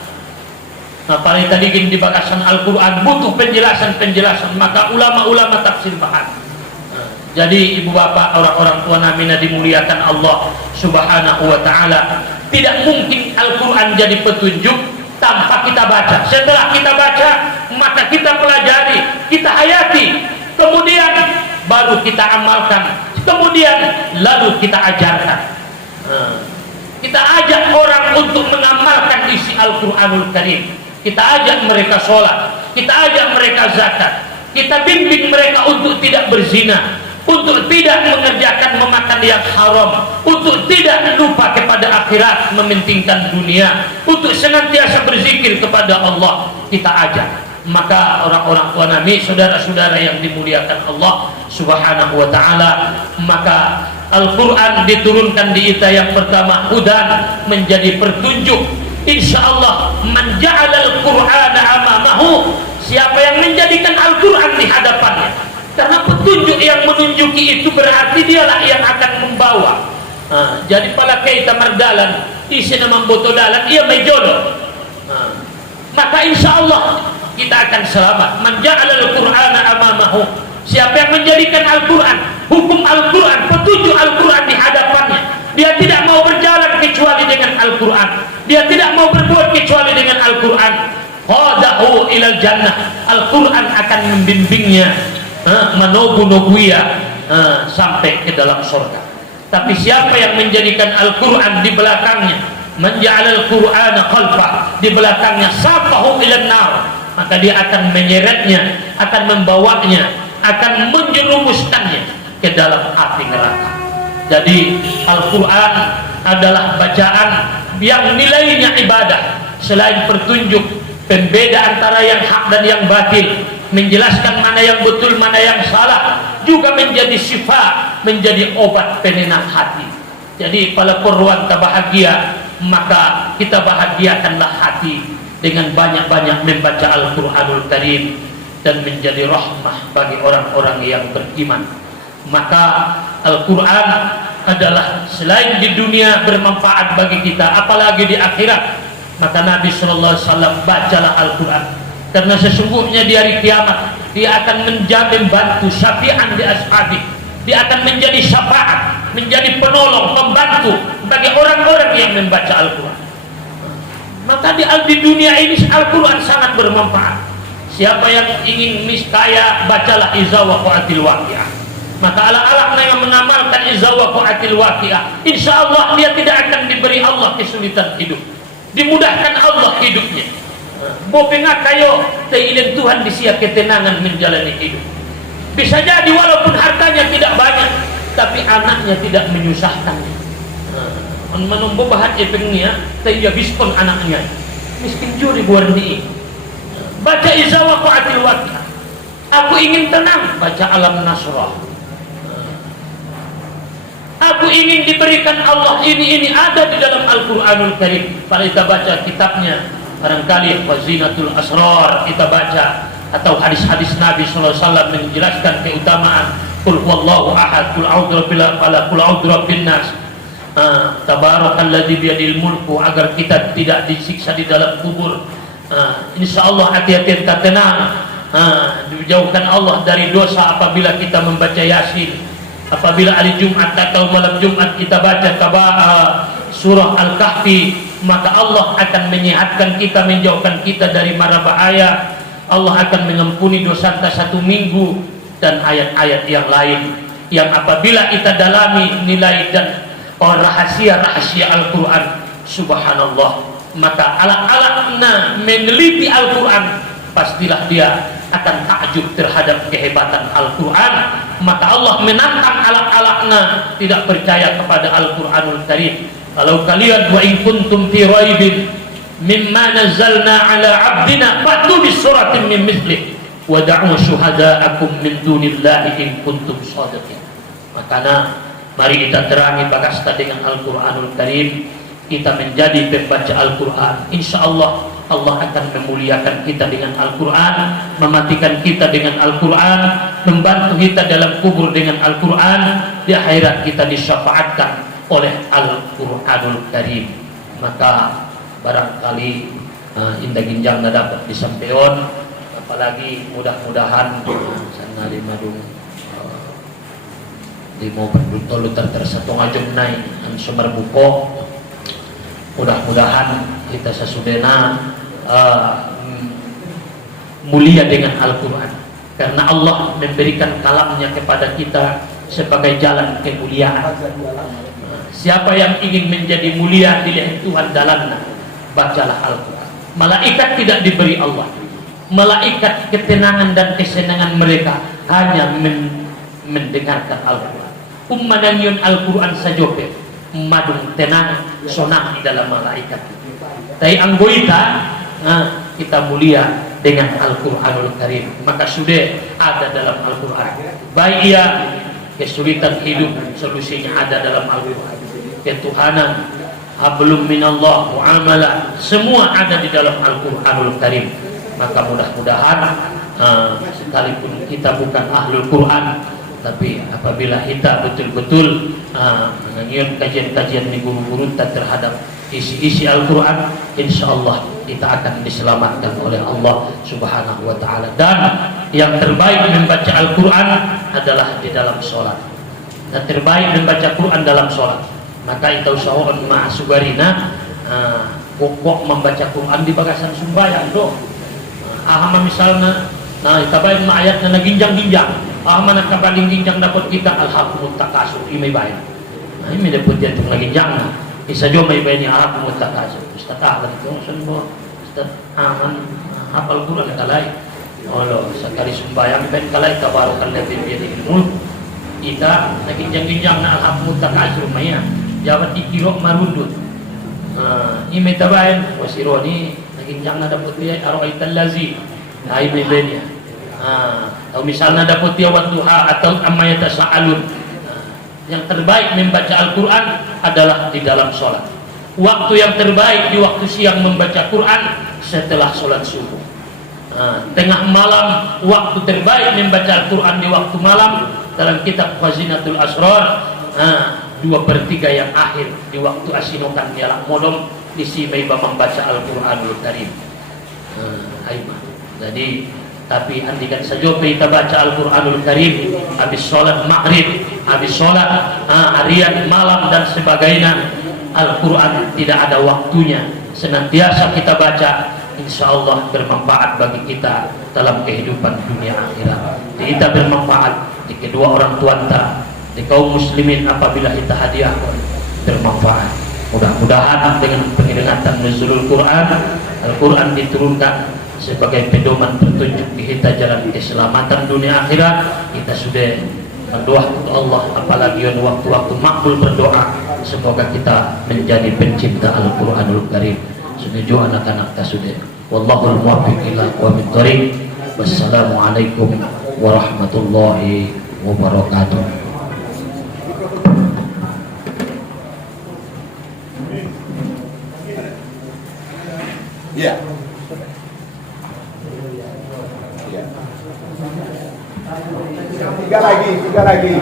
paling tadi di bagasan Al-Quran butuh penjelasan. Maka ulama-ulama tafsir bahan. Jadi ibu bapak orang-orang tua namina dimuliakan Allah subhanahu wa ta'ala. Tidak mungkin Al-Quran jadi petunjuk tanpa kita baca. Setelah kita baca, maka kita pelajari, kita hayati, kemudian baru kita amalkan, kemudian lalu kita ajarkan. Kita ajak orang untuk mengamalkan isi Al-Quranul Karim. Kita ajak mereka sholat, kita ajak mereka zakat, kita bimbing mereka untuk tidak berzina, untuk tidak mengerjakan memakan yang haram, untuk tidak lupa kepada akhirat, mementingkan dunia, untuk senantiasa berzikir kepada Allah. Kita ajak. Maka orang-orang tua Nabi, saudara-saudara yang dimuliakan Allah subhanahu wa ta'ala, maka Al-Quran diturunkan di kita yang pertama hudan, menjadi pertunjuk. Insyaallah man ja'ala al-Qur'ana amamahu, siapa yang menjadikan Al-Quran di hadapannya, karena petunjuk yang menunjuki itu berarti dialah yang akan membawa. Jadi pala kita mardalan isi nama boto dalan ia may jodoh. maka insya Allah kita akan selamat. Man ja'alal Qur'ana amamahu, siapa yang menjadikan Al-Quran, hukum Al-Quran, petunjuk Al-Quran di hadapannya, dia tidak mau berjalan kecuali dengan Al-Quran, dia tidak mau berbuat kecuali dengan Al-Quran, qadahu ilal jannah, Al-Quran akan membimbingnya menobu-nobuya sampai ke dalam surga. Tapi siapa yang menjadikan Al-Quran di belakangnya, menja'alal Qur'ana khalfah, di belakangnya, safahu ilan nar, maka dia akan menyeretnya, akan membawanya, akan menjerumuskannya ke dalam api neraka. Jadi Al-Quran adalah bacaan yang nilainya ibadah, selain petunjuk, pembeda antara yang hak dan yang batil, menjelaskan mana yang betul, mana yang salah, juga menjadi syifa, menjadi obat penenang hati. Jadi pada perwanta bahagia, maka kita bahagiakanlah hati dengan banyak-banyak membaca Al-Quranul Karim dan menjadi rahmah bagi orang-orang yang beriman. Maka Al-Quran adalah selain di dunia bermanfaat bagi kita, apalagi di akhirat. Maka Nabi SAW bacalah Al-Quran, karena sesungguhnya di hari kiamat dia akan menjamin bantu syafi'an di ashabi, dia akan menjadi syafaat, menjadi penolong, pembantu bagi orang-orang yang membaca Al-Quran. Maka di dunia ini Al-Quran sangat bermanfaat. Siapa yang ingin miskaya, bacalah Iza Waqa'atil Waqi'ah. Maka ala-ala yang mengamalkan Iza Waqa'atil Waqi'ah, insya Allah dia tidak akan diberi Allah kesulitan hidup, dimudahkan Allah hidupnya. Bopengah kayo teilin Tuhan disia ketenangan menjalani hidup. Bisa jadi walaupun hartanya tidak banyak, tapi anaknya tidak menyusahkannya. Menumbuh bahan epengnya, tapi dia biskon anaknya miskin juri buarni. Baca Iza Waqa'atil Waqi'ah. Aku ingin tenang, baca Alam Nasrah. Aku ingin diberikan Allah ini ada di dalam Al-Quranul Karim. Kalau kita baca kitabnya, barangkali Khazinatul Asrar kita baca, atau hadis-hadis Nabi SAW menjelaskan keutamaan Qul huwallahu ahad, Qul a'udzu birabbil falaq, Qul a'udzu birabbin nas, Tabarakalladzi biyadil mulku, agar kita tidak disiksa di dalam kubur. Insyaallah hati-hati kita tenang, dijauhkan Allah dari dosa apabila kita membaca Yasin. Apabila hari Jumat atau malam Jumat kita baca surah Al-Kahfi, maka Allah akan menyehatkan kita, menjauhkan kita dari mara bahaya. Allah akan mengampuni dosa kita 1 minggu, dan ayat-ayat yang lain yang apabila kita dalami nilai dan rahasia-rahasia Al-Quran, subhanallah, maka alak-alakna meneliti Al-Quran, pastilah dia akan takjub terhadap kehebatan Al-Quran. Maka Allah menantang alak-alakna tidak percaya kepada Al-Quranul Karim. Kalau kalian wa in kuntum fi raibin mimma nazzalna ala abdina fa'tu bis suratin min mithlih wa da'u syuhada'akum min dunillahi in kuntum shadiqin. Makanya mari kita terangi bagasta dengan Al-Quranul Karim, kita menjadi pembaca Al-Quran. Insya Allah Allah akan memuliakan kita dengan Al-Quran, mematikan kita dengan Al-Quran, membantu kita dalam kubur dengan Al-Quran. Di akhirat kita disyafaatkan oleh Al-Quranul Karim. Maka barangkali indah ginjang dapat disampaikan, apalagi mudah-mudahan sana limadung di mau berdutol tersatu ngajum naik sumber buko. Mudah-mudahan kita sesudahnya mulia dengan Al-Quran, karena Allah memberikan kalamnya kepada kita sebagai jalan kemuliaan. Siapa yang ingin menjadi mulia dilihat Tuhan dalamnya, bacalah Al-Quran. Malaikat tidak diberi Allah. Malaikat ketenangan dan kesenangan mereka hanya mendengarkan Al-Quran. Ummananyun Al-Quran sajope madung tenang sonang di dalam malaikat. Tapi anggoita kita mulia dengan Al-Quranul Karim, maka sudah ada dalam Al-Quran. Baik ia kesulitan hidup, solusinya ada dalam Al-Quran. Ketuhanan, hablum minallah, muamalah, semua ada di dalam Al-Quranul Karim. Maka mudah-mudahan sekalipun kita bukan ahlul Quran, Tapi apabila kita betul-betul mengenai kajian-kajian di guru-guru terhadap isi-isi Al-Quran, insya Allah kita akan diselamatkan oleh Allah Subhanahu wa Ta'ala. Dan yang terbaik membaca Al-Quran adalah di dalam sholat. Dan terbaik membaca Quran dalam sholat. Maka itu usahawan ma'asubarina pokok membaca Quran di bagasan sumbayang do. Ahama misalnya, nah itabayin ayatnya na ginjang-ginjang. Ahama na kabaling ginjang dapat kita alhaqumut takasur imay bayan. Nah ini dapat dia tung ginjang na. Isa jo may bayan ni alhaqumut takasur. Ustaz ahlan ito sunbo. Ustaz aman hafal Quran kalay. Olo sakali sumbayang ben kalay tabarakal ladzi bi yadihi mulk. Ita na ginjang-ginjang na alhaqumut takasur maya. Jawat dikiro marundut. Ini tabayin wasironi ginjang na dapat dia arwaital lazi. Ay may benya. Atau misalnya dapat dia wadduha atau amma yatasaalun. Yang terbaik membaca Al-Quran adalah di dalam sholat. Waktu yang terbaik di waktu siang membaca Quran setelah sholat subuh. Tengah malam waktu terbaik membaca Al-Quran di waktu malam dalam kitab Khazinatul Asrar. 2/3 yang akhir di waktu asinokan dialak modom disimai membaca Al-Quranul Karim. Jadi tapi andikan saja kita baca Al-Quranul Karim habis sholat maghrib, habis sholat harian malam dan sebagainya. Al-Quran tidak ada waktunya, senantiasa kita baca, insya Allah bermanfaat bagi kita dalam kehidupan dunia akhirat. Kita bermanfaat di kedua orang tua kita, di kaum muslimin apabila kita hadiah bermanfaat. Mudah-mudahan dengan penglihatan nuzulul Quran, Al-Quran diturunkan sebagai pedoman petunjuk kita jalan keselamatan dunia akhirat. Kita sudah berdoa kepada Allah, apalagi waktu-waktu makbul berdoa, semoga kita menjadi pencinta Al-Quranul Karim. Setuju anak-anak kita sudah. Wallahul muwaffiq ila aqwamit thoriq. Wassalamualaikum warahmatullahi wabarakatuh. Iya. Tiga lagi.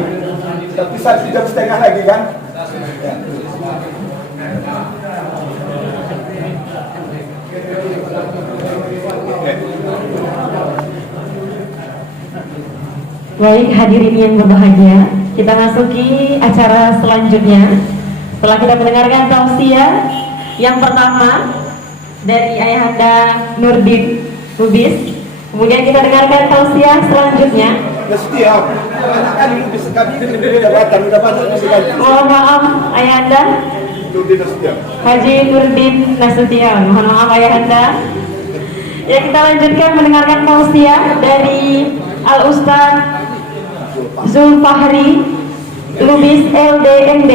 Bisa 3,5 lagi kan? Ya. Baik, hadirin yang berbahagia, kita masuki acara selanjutnya. Setelah kita mendengarkan tausiah yang pertama dari Ayahanda Nurdin Lubis, kemudian kita dengarkan tausiah selanjutnya. Setiap kan ini bisa kami udah batal. Mohon maaf Ayahanda Haji Nurdin Nasution, mohon maaf Ayahanda. Ya, kita lanjutkan mendengarkan tausiah dari Al Ustaz Zulfahri Lubis LDMD.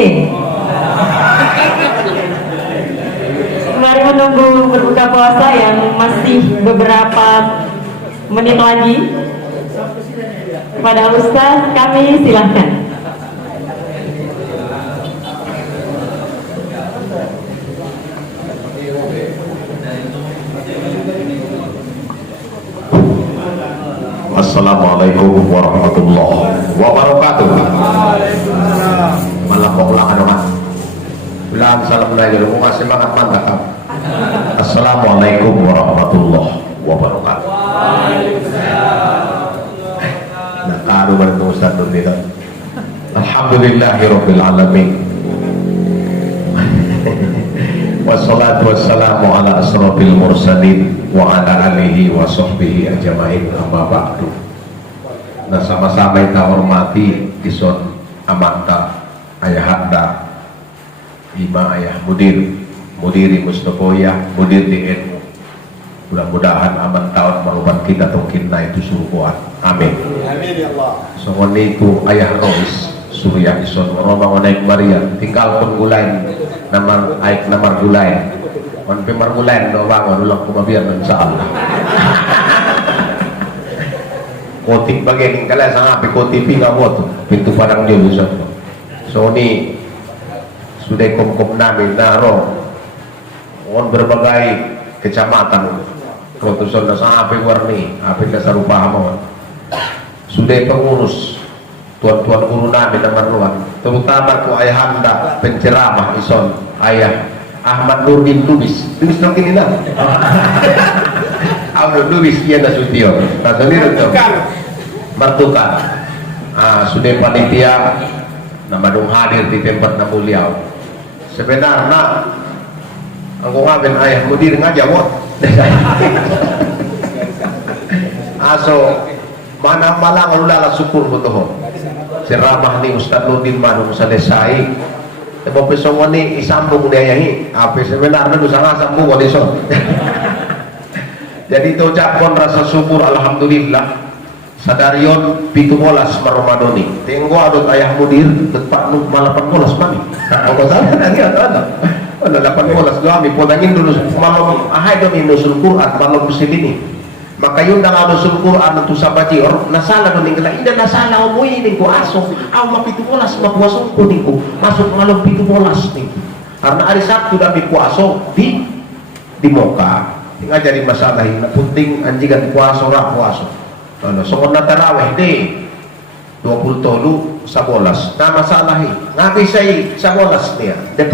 Mari menunggu berbuka puasa yang masih beberapa menit lagi. Kepada Ustaz kami silahkan. Assalamualaikum warahmatullahi wabarakatuh. Malakoklah anak. Bilang salam lagi, mau ngasih semangat mantap. Assalamualaikum warahmatullahi wabarakatuh. Nah, kado bertemu Ustaz Nurdin. Alhamdulillahirabbil alamin. Wassalatu wassalamu ala asrofil mursalin wa ala alihi wa sahbihi ajma'in, amma ba'du. Nah, sama-sama kita hormati Ison Amanta Ayahanda Ima Ayah Mudiri Mustokoya, Mudir di NU. Mudah-mudahan aman tahun maluban kita tungkin itu suruhan. Amin. Amin ya Allah. Songoni ku Ayah Rois Surya Ison Roma naik Maria tinggal pun gulain namar aik namar gulain on pemar gulain do bangun ulang kumabian insyaallah. Kotik bagian kala sang api kotik pinga moto pintu padang dia bisa. So ni sudah kom namin naro on berbagai kecamatan protoson na sa api warni api na sa rupa mo sudah pengurus tuan-tuan guru nami namaruan, terutama ku ayahanda penceramah ison ayah Ahmad Nurdin Lubis nangkin ina Ahmad Lubis iya Nasution Nasonir itu Martukan sudah panitia nama dong hadir di tempat na mulia sebenarnya aku ngaben ayah mudir ngajawab aso mana malang ulala syukur betul ceramah ni Ustaz Nurdin Manung selesai sebab pesongan ni isambung dia yahi apa sebenarnya tu sangat sambung oleh so jadi tu ucapkan rasa syukur alhamdulillah sadarion 17 Ramadani tenggo adot ayah mudir depan malah 18 mami aku salah lagi ada 18 kami potangin dulu malam ahai demi nusul Quran malam musim ini maka yun nang nusul Quran tu sabaji or nasala do ningla inda nasala umui ningko aso aw mapitubolas mapuaso ko ningko masuk malam 17 ningko karena hari Sabtu dami puaso di Moka tinggal jadi masalah ini penting anjikan puaso ra puaso sokon na tarawih di 20 tolu 11 na masalahi ngabi say 11 niya de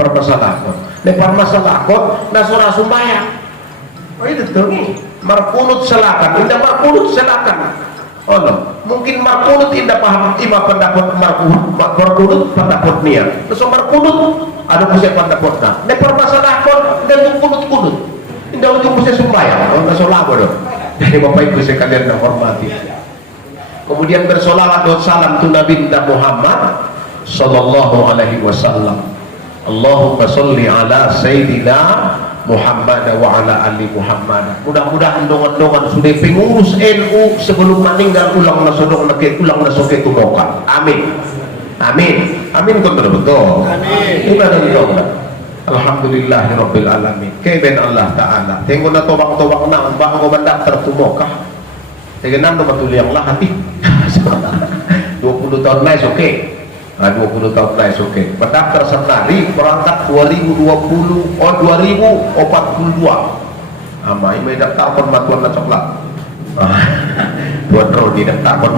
permasalahkon na surah sumbayang itu tuh marpunut selakan indah marpunut selakan mungkin marpunut indah paham ima pendapat marpunut pendapat niya so marpunut ada pusat pendapat na de permasalahkon dan kunut indah ujung pusat sumbayang na solabo dong jadi Bapak Ibu sekalian yang hormati kemudian bersolawat dan salam tu Nabi Muhammad sallallahu alaihi wasallam Allahumma salli ala Sayyidina Muhammad wa ala ali Muhammad mudah-mudahan dongan-dongan sudah pengurus NU sebelum meninggal ulang nasodong ulang nasoke tumokan amin betul amin Alhamdulillahirabbil alamin keben Allah taala tengok na tobak-tobak na bang ko mendaftar tumokah tegenan do matuliang lah hati 20 tahun na is okay 20 tahun na is okay mendaftar senari perangkat 2020 2042 amai may daftar kon matuan na coklat tuan Rodi daftar kon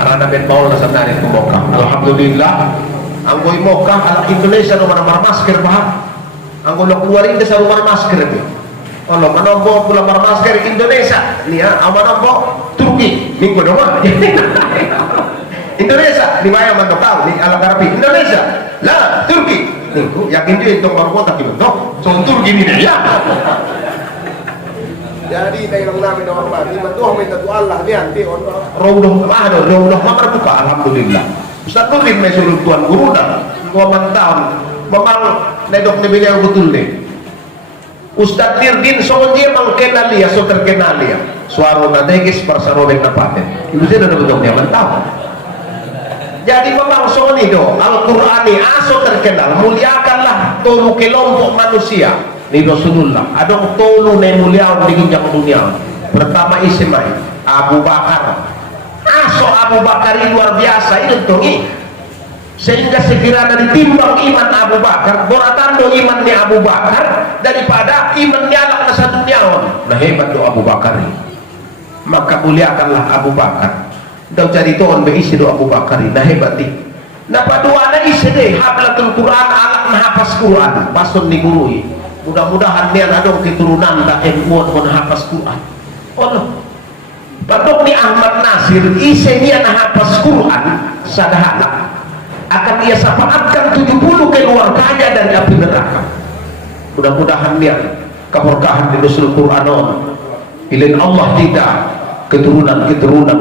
arana ben baul na senari tumokah alhamdulillah anggoy Mokah anak Indonesia no mana masker paham anggo lo keluarin desa rumah masker ni kalau menombo pula masker Indonesia ni amanombo Turki minggu doma Indonesia ni maya man tahu ni ala karapi Indonesia lah Turki minggu yakin dia itu baru kota gitu so Turki ni ya jadi tayang namin na hormati matuh minta tu Allah ni anti on rawdoh mamar buka alhamdulillah Ustaz Nurdin may sulung tuan guru na 2 tahun memang nedok ni beliau betul deh Ustaz Nurdin so dia mang kenalia so terkenalia suara nadegis persarobek na paten itu dia dah betul dia mentau jadi memang so ni do Al-Qur'ani aso terkenal muliakanlah tolu kelompok manusia ni Rasulullah adong tolu ne mulia di gunjang dunia pertama isimai Abu Bakar aso Abu Bakar ini luar biasa itu tongi sehingga sekiranya ditimbang iman Abu Bakar boratando imannya Abu Bakar daripada imannya anak nasa dunia nah hebat do Abu Bakar ini maka muliakanlah Abu Bakar daw cari toon beisi do Abu Bakar ini nah hebat ini nah paduana isi deh hablatul Quran anak nahafaz Quran pasun digurui mudah-mudahan dia adong keturunan tak emuan menghafaz Quran Padok ni Ahmad Nasir isi dia nahafaz Quran sadahala akan ia syafaatkan 70 keluarganya dari api neraka mudah-mudahan dia keberkahan di Rasul Quran ilin Allah tidak keturunan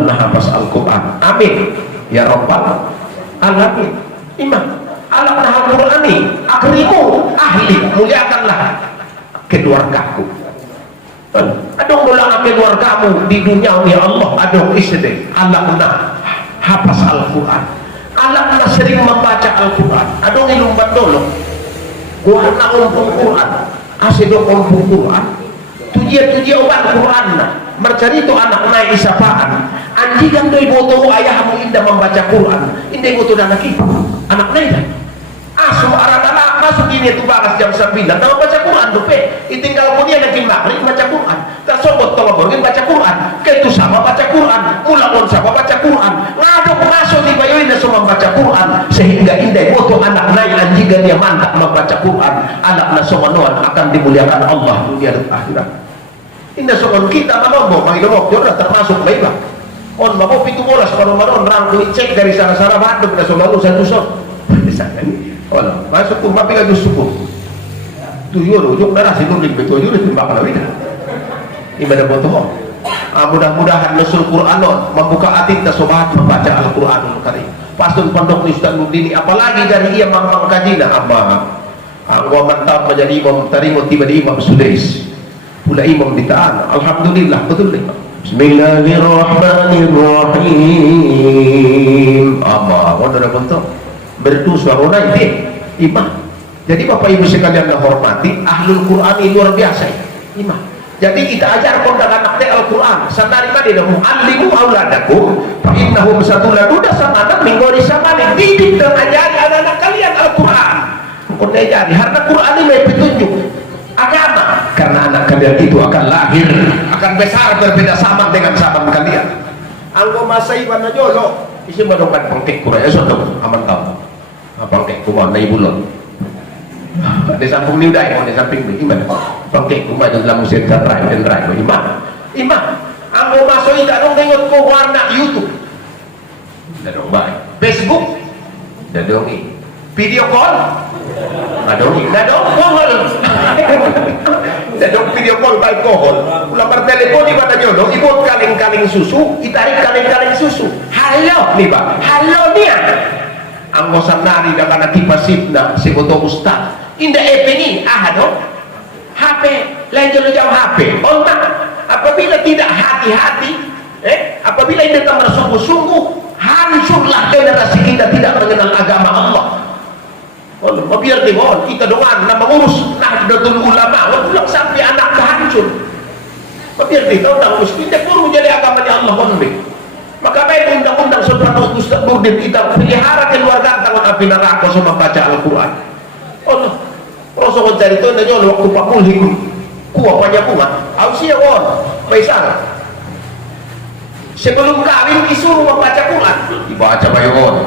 nahafaz Al-Quran amin ya Rabbal alamin imam alam nahal Quran ini akrimu ahli muliakanlah keluargaku adong mulang keluargamu di dunia ya Allah adong istri alakna hafaz Al-Quran alakna sering membaca Al-Quran adong ilum bandolo gua anak umpung Quran asidok umpung Quran tuji obat Quran mercari itu anak naik isapaan anjikan doi boto ayahmu indah membaca Quran indah boto dan anak naik asu anak-anak masuk ini itu bagas jam 9 kalau baca Quran dupe tinggal kemudian lagi maghrib baca Quran tak sobot tolong baca Quran itu sama baca Quran mulakon sama baca Quran ngadok masuk di bayoin membaca Quran sehingga indai foto anak naik jika dia mantap membaca Quran, anak nasomanuan akan dimuliakan Allah dunia dan akhirat. Indah soal kita manombo mangilomok jodoh termasuk baiklah on mau pitu bolas manon rangkui cek dari sana-sana bandung na selalu satu sok misalkan on masuk tuh mapi lagi suku tuh yoro ujung darah sinulik betul yoro timbang lawina ibadah botoh. Mudah-mudahan nusul Qur'anon membuka hati kita sobat membaca Al-Qur'anul Karim. Pastun pondok ni Ustaz Nurdini apalagi dari ia mamang kajina amma gua mantap menjadi imam tarimo tiba di imam Sudais pula imam di ta'ala. Alhamdulillah betul nih. Bismillahirrahmanirrahim. Amma wanda bentuk bertu suara itu imam. Jadi Bapak Ibu sekalian yang hormati, ahlul Qur'an ini luar biasa ya. Imam. Jadi kita ajar kondak anak Al-Quran. Sanari tadi dah mu'allimu auladakum fa innahum satuladuda samana minggori samani. Didik dan ajari anak-anak kalian Al-Quran. Kau ajari harta Quran ini petunjuk agama. Karena anak kalian itu akan lahir, akan besar berbeda sama dengan sahabat kalian. Anggo masai wana jolo isi madokan pangkek kurang esok aman tahu. Pangkek kumah nai bulon. Di samping ni udai, di samping ni iman. Pangkek kumah dalam musim katrai dan rai iman. Anggo masuk tidak dong tengok ko warna YouTube. Tidak dong baik. Facebook. Tidak dong video call. Tidak dong. Tidak dong kohol. Tidak dong video call baik kohol. Ulang telepon di mana jodoh. Ibu kaling-kaling susu. Itarik kaling-kaling susu. Halo nih pak. Halo nih. Anggo sanari dengan tipasipna si foto ustaz indah ini dong HP lain jauh HP apabila tidak hati-hati apabila ini kita bersungguh-sungguh hancurlah generasi kita tidak mengenal agama Allah. Biar dimon kita doang nama mengurus Nahdlatul Ulama pulang sampai anak hancur biar kita undang mesti tidak perlu jadi agamanya Allah konbik. Maka baik undang-undang seperti Ustaz Nurdin kita pelihara keluarga tangan api neraka sama baca Al-Quran. Allah Rasulullah dari itu nanya waktu Pak Mulhim kuah banyak bunga ausia won Faisal sebelum kawin disuruh membaca Quran dibaca bayon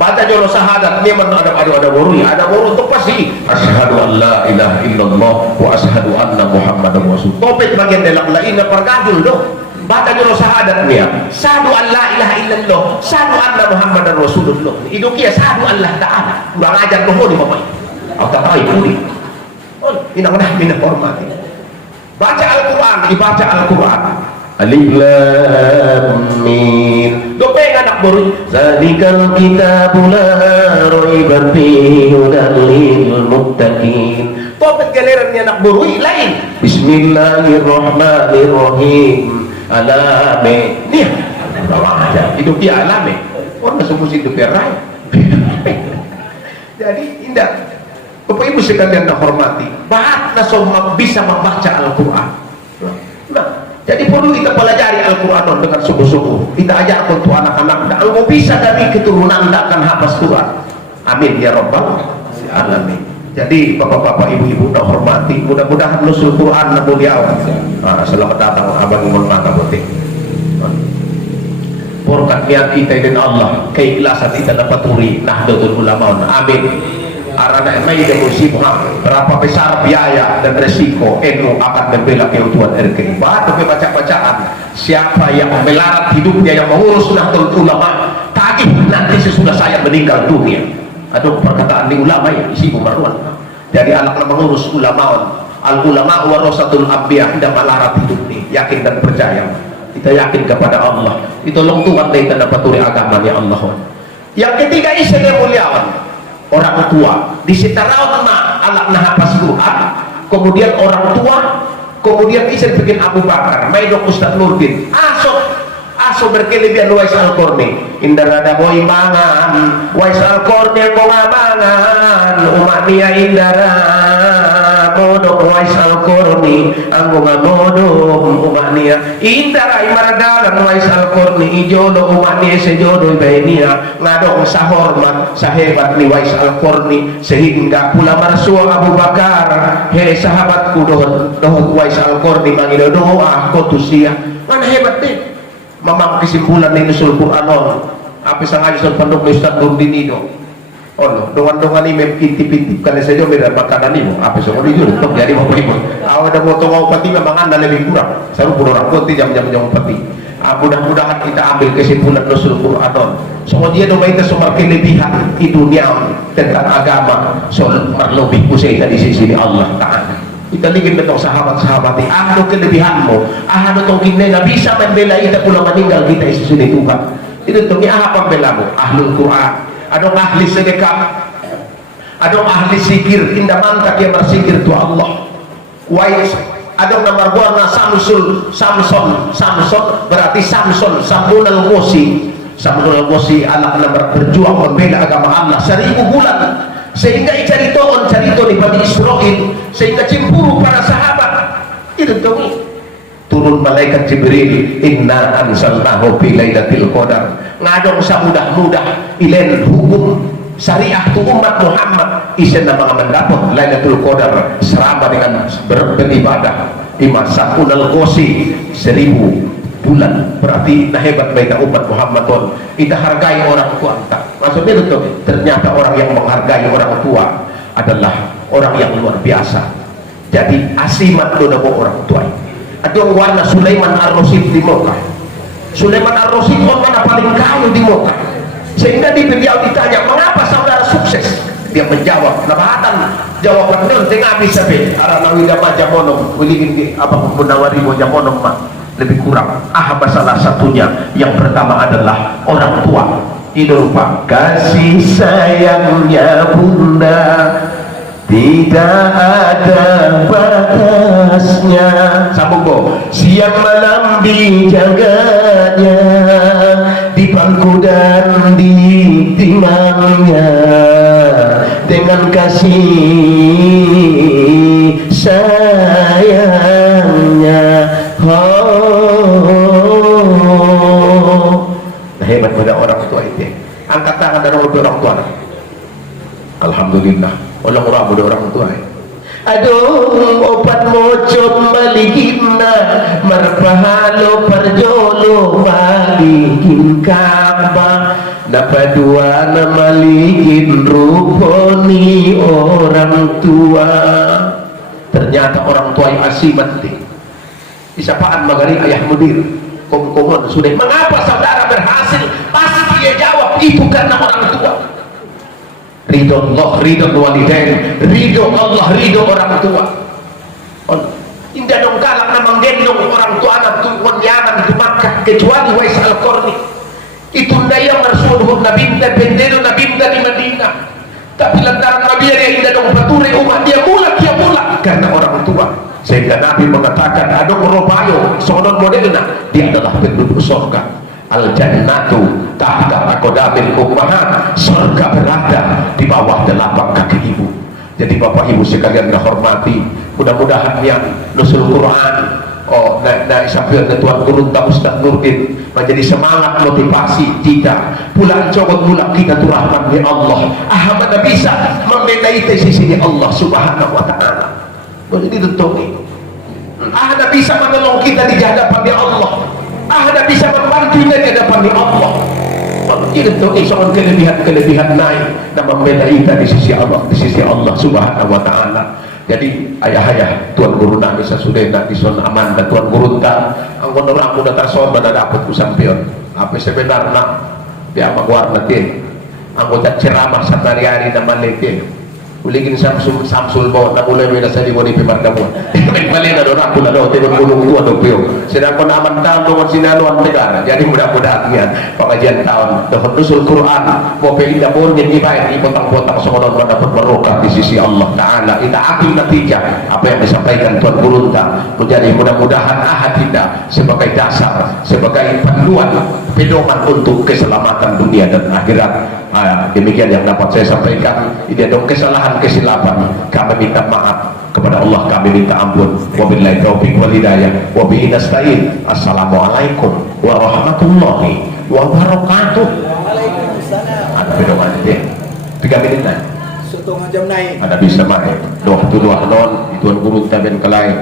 baca jolo syahadat memang ada boru itu pasti asyhadu an la ilaha illallah wa asyhadu anna muhammadar rasul topik bagian dalam lainnya pergajul dong baca jolo syahadat dia syahadu an la ilaha illallah syahadu anna muhammadar rasulullah itu kia syahadu Allah ta'ala kurang ajar doh di bapak atau tahu ini minah hormati baca Al-Quran dibaca Al-Quran alif lam mim dopeng anak baru zalikal kitabul la raiba fihi hudal lil muttaqin topeng galeran anak baru lain bismillahirrahmanirrahim alame nih bawa aja hidup dia alame orang semua hidup dia raya jadi indah Bapak Ibu sekalian yang hormati bahkan semua bisa membaca Al-Quran jadi perlu kita pelajari Al-Quran dengan sungguh-sungguh kita ajarkan untuk anak-anak kalau bisa dari keturunan tidak akan hafaz Quran amin ya rabbal alamin. Jadi bapak-bapak ibu-ibu yang hormati mudah-mudahan nusul Quran mulia selamat datang abang imam mata putih berkat niat kita dengan Allah keikhlasan kita dapat turi Nahdlatul Ulama amin. Arana emai dan musibah berapa besar biaya dan resiko NU akan membela keutuhan RKI batu baca-bacaan siapa yang melarat hidupnya yang mengurus Nahdlatul Ulama tagih nanti sesudah saya meninggal dunia ada perkataan di ulama ya isi Marwan jadi anak mengurus ulama al-ulama warasatul anbiya tidak melarat hidup nih yakin dan percaya kita yakin kepada Allah ditolong Tuhan kita dapat turi agamanya Allah. Yang ketiga isinya muliawan orang tua di setarawan anak nahafaz Quran kemudian orang tua kemudian isen bikin Abu Bakar maidok Ustaz Nurdin aso berkelebihan Wais Al-Qarni indarada boy mangan Wais Al-Qarni mau mangan umatnya indara modok Wais Al-Qarni anggo modok umatnya indara imaradalan Wais Al-Qarni ijodo umatnya sejodo ibainia ngadong sahormat sahebat ni Wais Al-Qarni sehingga pula marsuah Abu Bakar he sahabatku dohot Wais Al-Qarni mangido doa kotusia mana hebat deh memang kesimpulan ini nusul Quran apa sangat isul penduk Ustaz Nurdini do. Oh, dongan-dongan ini mengintip-intip kan saja beda makanan ini. Apa semua itu untuk jadi mau ibu. Awak ada motor mau pati memang anda lebih kurang. Selalu pun orang putih jam-jam pati. Mudah-mudahan kita ambil kesimpulan Rasul Quran. Semua dia doa itu semua kelebihan di dunia tentang agama. Soal lebih pusing di sisi Allah Taala. Kita ingin betul sahabat-sahabat ini. Kelebihanmu. Tongkinnya nggak bisa membela kita pulang meninggal kita isi sini Tuhan. Itu tongki apa pembelamu? Ahlul Quran. Ada ahli sedekah, ada ahli sikir, indah mantap yang bersikir tu Allah. Wais, ada nomor warna Samson berarti Samson, Samun al-Ghosi anak nomor berjuang membela agama Allah 1000 bulan sehingga cerita di Bani Israel sehingga cemburu para sahabat. Itu tuh turun malaikat Jibril, inna anzalnahu fi lailatul qadar. Ngadong sa mudah-mudah ilen hukum syariah tu umat Muhammad isen na mga mendapat lailatul qadar seraba dengan beribadah ima sakunal gosi 1000 bulan. Berarti nah hebat mereka umat Muhammad ton. Kita hargai orang tua kita. Maksudnya itu ternyata orang yang menghargai orang tua adalah orang yang luar biasa. Jadi asimat do nabo orang tua. Adong warna Sulaiman Ar-Rasyid di Mekah. Sulaiman Ar-Rasyid orang paling kaya di Mekah. Sehingga beliau ditanya, mengapa saudara sukses? Dia menjawab, nabatan jawaban don tengah bisa be. Aranawi dama jamonom, uligin apa punawari mo jamonom mah lebih kurang. Salah satunya yang pertama adalah orang tua. Ini rupa kasih sayangnya bunda tidak ada batasnya. Sambung go. Siang malam dijaganya, di bangku dan di timangnya, dengan kasih sayangnya. Nah, hebat pada orang tua itu. Angkat tangan dari orang tua. Alhamdulillah. Orang muda orang tua. Aduh opat mocom maligina marpahalo parjolo maligin kaba napadua na maligin ruponi orang tua. Ternyata orang tua yang asimat isapaan magari ayah mudir kongkongon sudah. Mengapa saudara berhasil? Pasti dia jawab itu karena orang tua. Ridho Allah, ridho walidain, ridho Allah, ridho orang tua. Indah dong kalak namang gendong orang tua anak tuan yaman di Makkah kecuali Wais Al-Qarni. Itu ndaya marsuduh nabinda bendero nabinda di Madinah. Tapi lantaran Nabi dia indah dong bature umat dia mulak karena orang tua. Sehingga Nabi mengatakan ada robayo sonon modelna dia adalah penduduk surga. Al-jannatu tahta aqdamil ummahat. Surga berada di bawah telapak kaki ibu. Jadi Bapak Ibu sekalian dihormati, mudah-mudahan yang nusul Quran sampai ke Tuan Guru Ustaz Nurdin menjadi semangat motivasi kita. Pulang coba pulang kita tuh rahmat dari Allah. Ahmad bisa membela itu sisi Allah Subhanahu wa taala. Jadi tentu ada bisa menolong kita di hadapan Allah. Ada bisa membantu kita di hadapan Allah. Itu soal kelebihan naik dan membela kita di sisi Allah Subhanahu wa taala. Jadi ayah-ayah Tuan Guru Nabi Sasudena di zona aman dan Tuan Guru tak anggon orang muda tersoal pada dapat kusampion. Apa sebenarnya dia magwarna tin. Anggota ceramah sehari-hari dan malete. Uligin Samsul bawa na mulai wala sa libo ni Pimargamon. Balik na doon ako na doon, tinulong tuwa doon piyo. Sinang ko naman taon doon sinaluan negara. Jadi mudah-mudahan yan, pengajian tahun. Doon nusul Quran, mo pindah mo yung ibahin, ipotang-potang sa konon mendapat barokah di sisi Allah Ta'ala. Ita aking natija, apa yang disampaikan Tuan Gurunta. Menjadi mudah-mudahan ahad kita sebagai dasar, sebagai panduan, pedoman untuk keselamatan dunia dan akhirat. Demikian yang dapat saya sampaikan. Ini ada kesalahan kesilapan kami minta maaf kepada Allah, kami minta ampun. Wabillahi taufiq wal hidayah wa bihi nasta'in. Assalamualaikum warahmatullahi wabarakatuh. Ada pedoman itu 3 menit lah. Setengah jam naik. Ada bisa main doa non Tuan Guru taben kelai.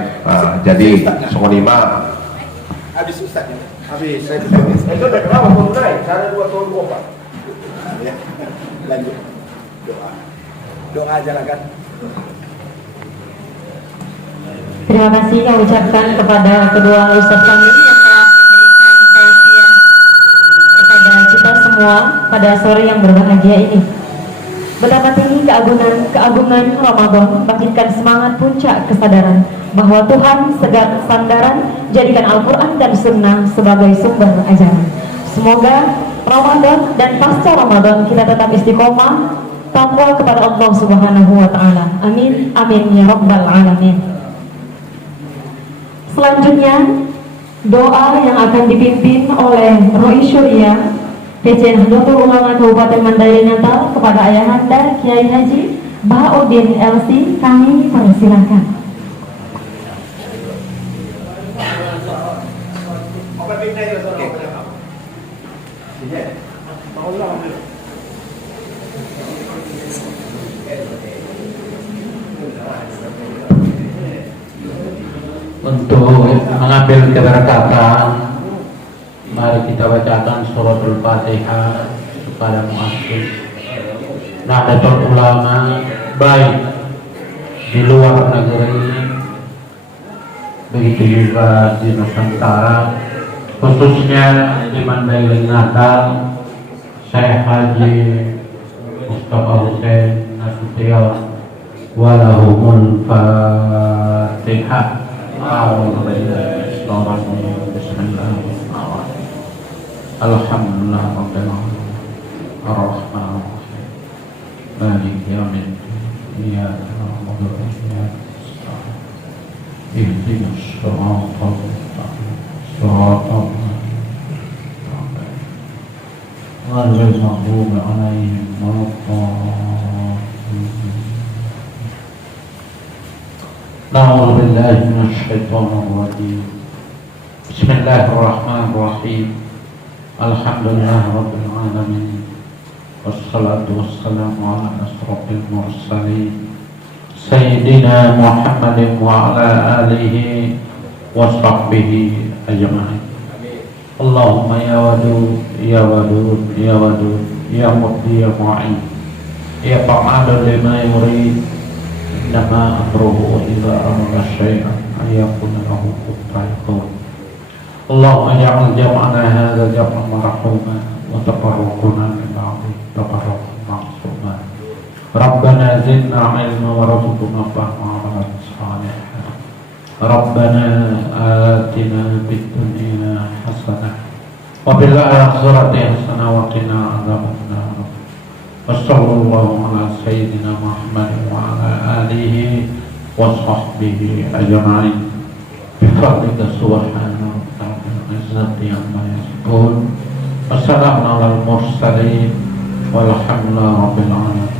Jadi songonima habis Ustaz. Habis saya. Itu udah kenapa turun naik? Cara 2 tahun 4. Ya. Lanjut. Doa aja lah kan. Terima kasih kami ucapkan kepada kedua ustaz kami yang telah memberikan tausiah kepada kita semua pada sore yang berbahagia ini. Betapa tinggi keagungan Ramadan, bangkitkan semangat puncak kesadaran bahwa Tuhan segala sandaran, jadikan Al-Quran dan Sunnah sebagai sumber ajaran. Semoga Ramadan dan pasca Ramadan kita tetap istiqomah takwa kepada Allah Subhanahu wa Ta'ala. Amin, amin ya Rabbal Alamin. Selanjutnya doa yang akan dipimpin oleh Roy Syuriah PC Nahdlatul Ulama Kabupaten Mandailing Natal kepada Ayahanda Kiai Haji Bahaudin LC, kami persilakan. Untuk mengambil keberkatan, mari kita bacakan suratul Fatihah kepada muassis Nahdlatul Ulama, baik di luar negeri begitu juga di Nusantara, khususnya di Mandailing Natal. Syekh Haji Mustafa Hussein Nasution walahumul Fatihah. Bismillahirrahmanirrahim. Alhamdulillah rabbil alamin. Ar-Rahmanir Rahim. Maliki yaumiddin. Iyyaka na'budu wa iyyaka nasta'in. Ihdinas siratal mustaqim. Siratal ghairil maghdubi 'alaihim waladdallin. A'udzu billahi minasyaitonir rajim. Bismillahirrahmanirrahim. Alhamdulillah rabbil alamin. Wassalatu wassalamu ala asrofil mursalin Sayyidina Muhammadin wa ala alihi wa sahbihi ajma'in. Allahumma ya wadud, ya wadud, ya wadud, ya mu'ti, ya mu'in, ya fa'alu lima yurid. Innama amruhu idza arada syai'an ayyakuna lahu kun fayakun. Allahumma ja'al jam'ana hadza jam'an marhuma wa tafarraquna min ba'di tafarraqan ma'suma. Rabbana zidna ilma warzuqna fahma wa amalan salihan. Rabbana atina fid dunya hasanah wa fil akhirati hasanah wa qina adzabannar. Wassallallahu ala sayyidina Muhammad wa ala alihi wa sahbihi ajma'in. Bifadlika subhanahu wa ta'ala izzati amma yasifun. Wassalamu ala al-mursalin walhamdulillahi rabbil alamin.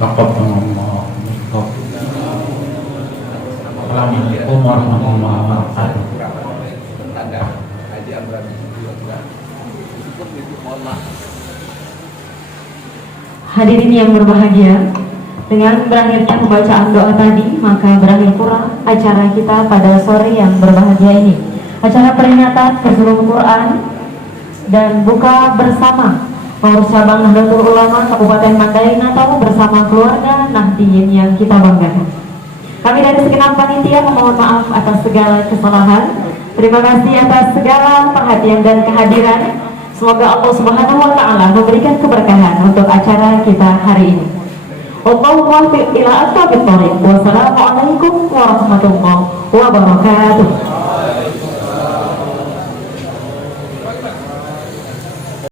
Taqabbalallahu minkum. Assalamualaikum warahmatullahi wabarakatuh. Hadirin yang berbahagia, dengan berakhirnya pembacaan doa tadi, maka berakhir pula acara kita pada sore yang berbahagia ini. Acara peringatan Nuzulul Quran dan buka bersama pengurus cabang Nahdlatul Ulama Kabupaten Mandailing Natal bersama keluarga Nahdiyin yang kita banggakan. Kami dari segenap panitia memohon maaf atas segala kesalahan. Terima kasih atas segala perhatian dan kehadiran. Semoga Allah Subhanahu wa Ta'ala memberikan keberkahan untuk acara kita hari ini. Allahumma fi'ila aqwabit thoriq. Wassalamualaikum warahmatullahi wabarakatuh.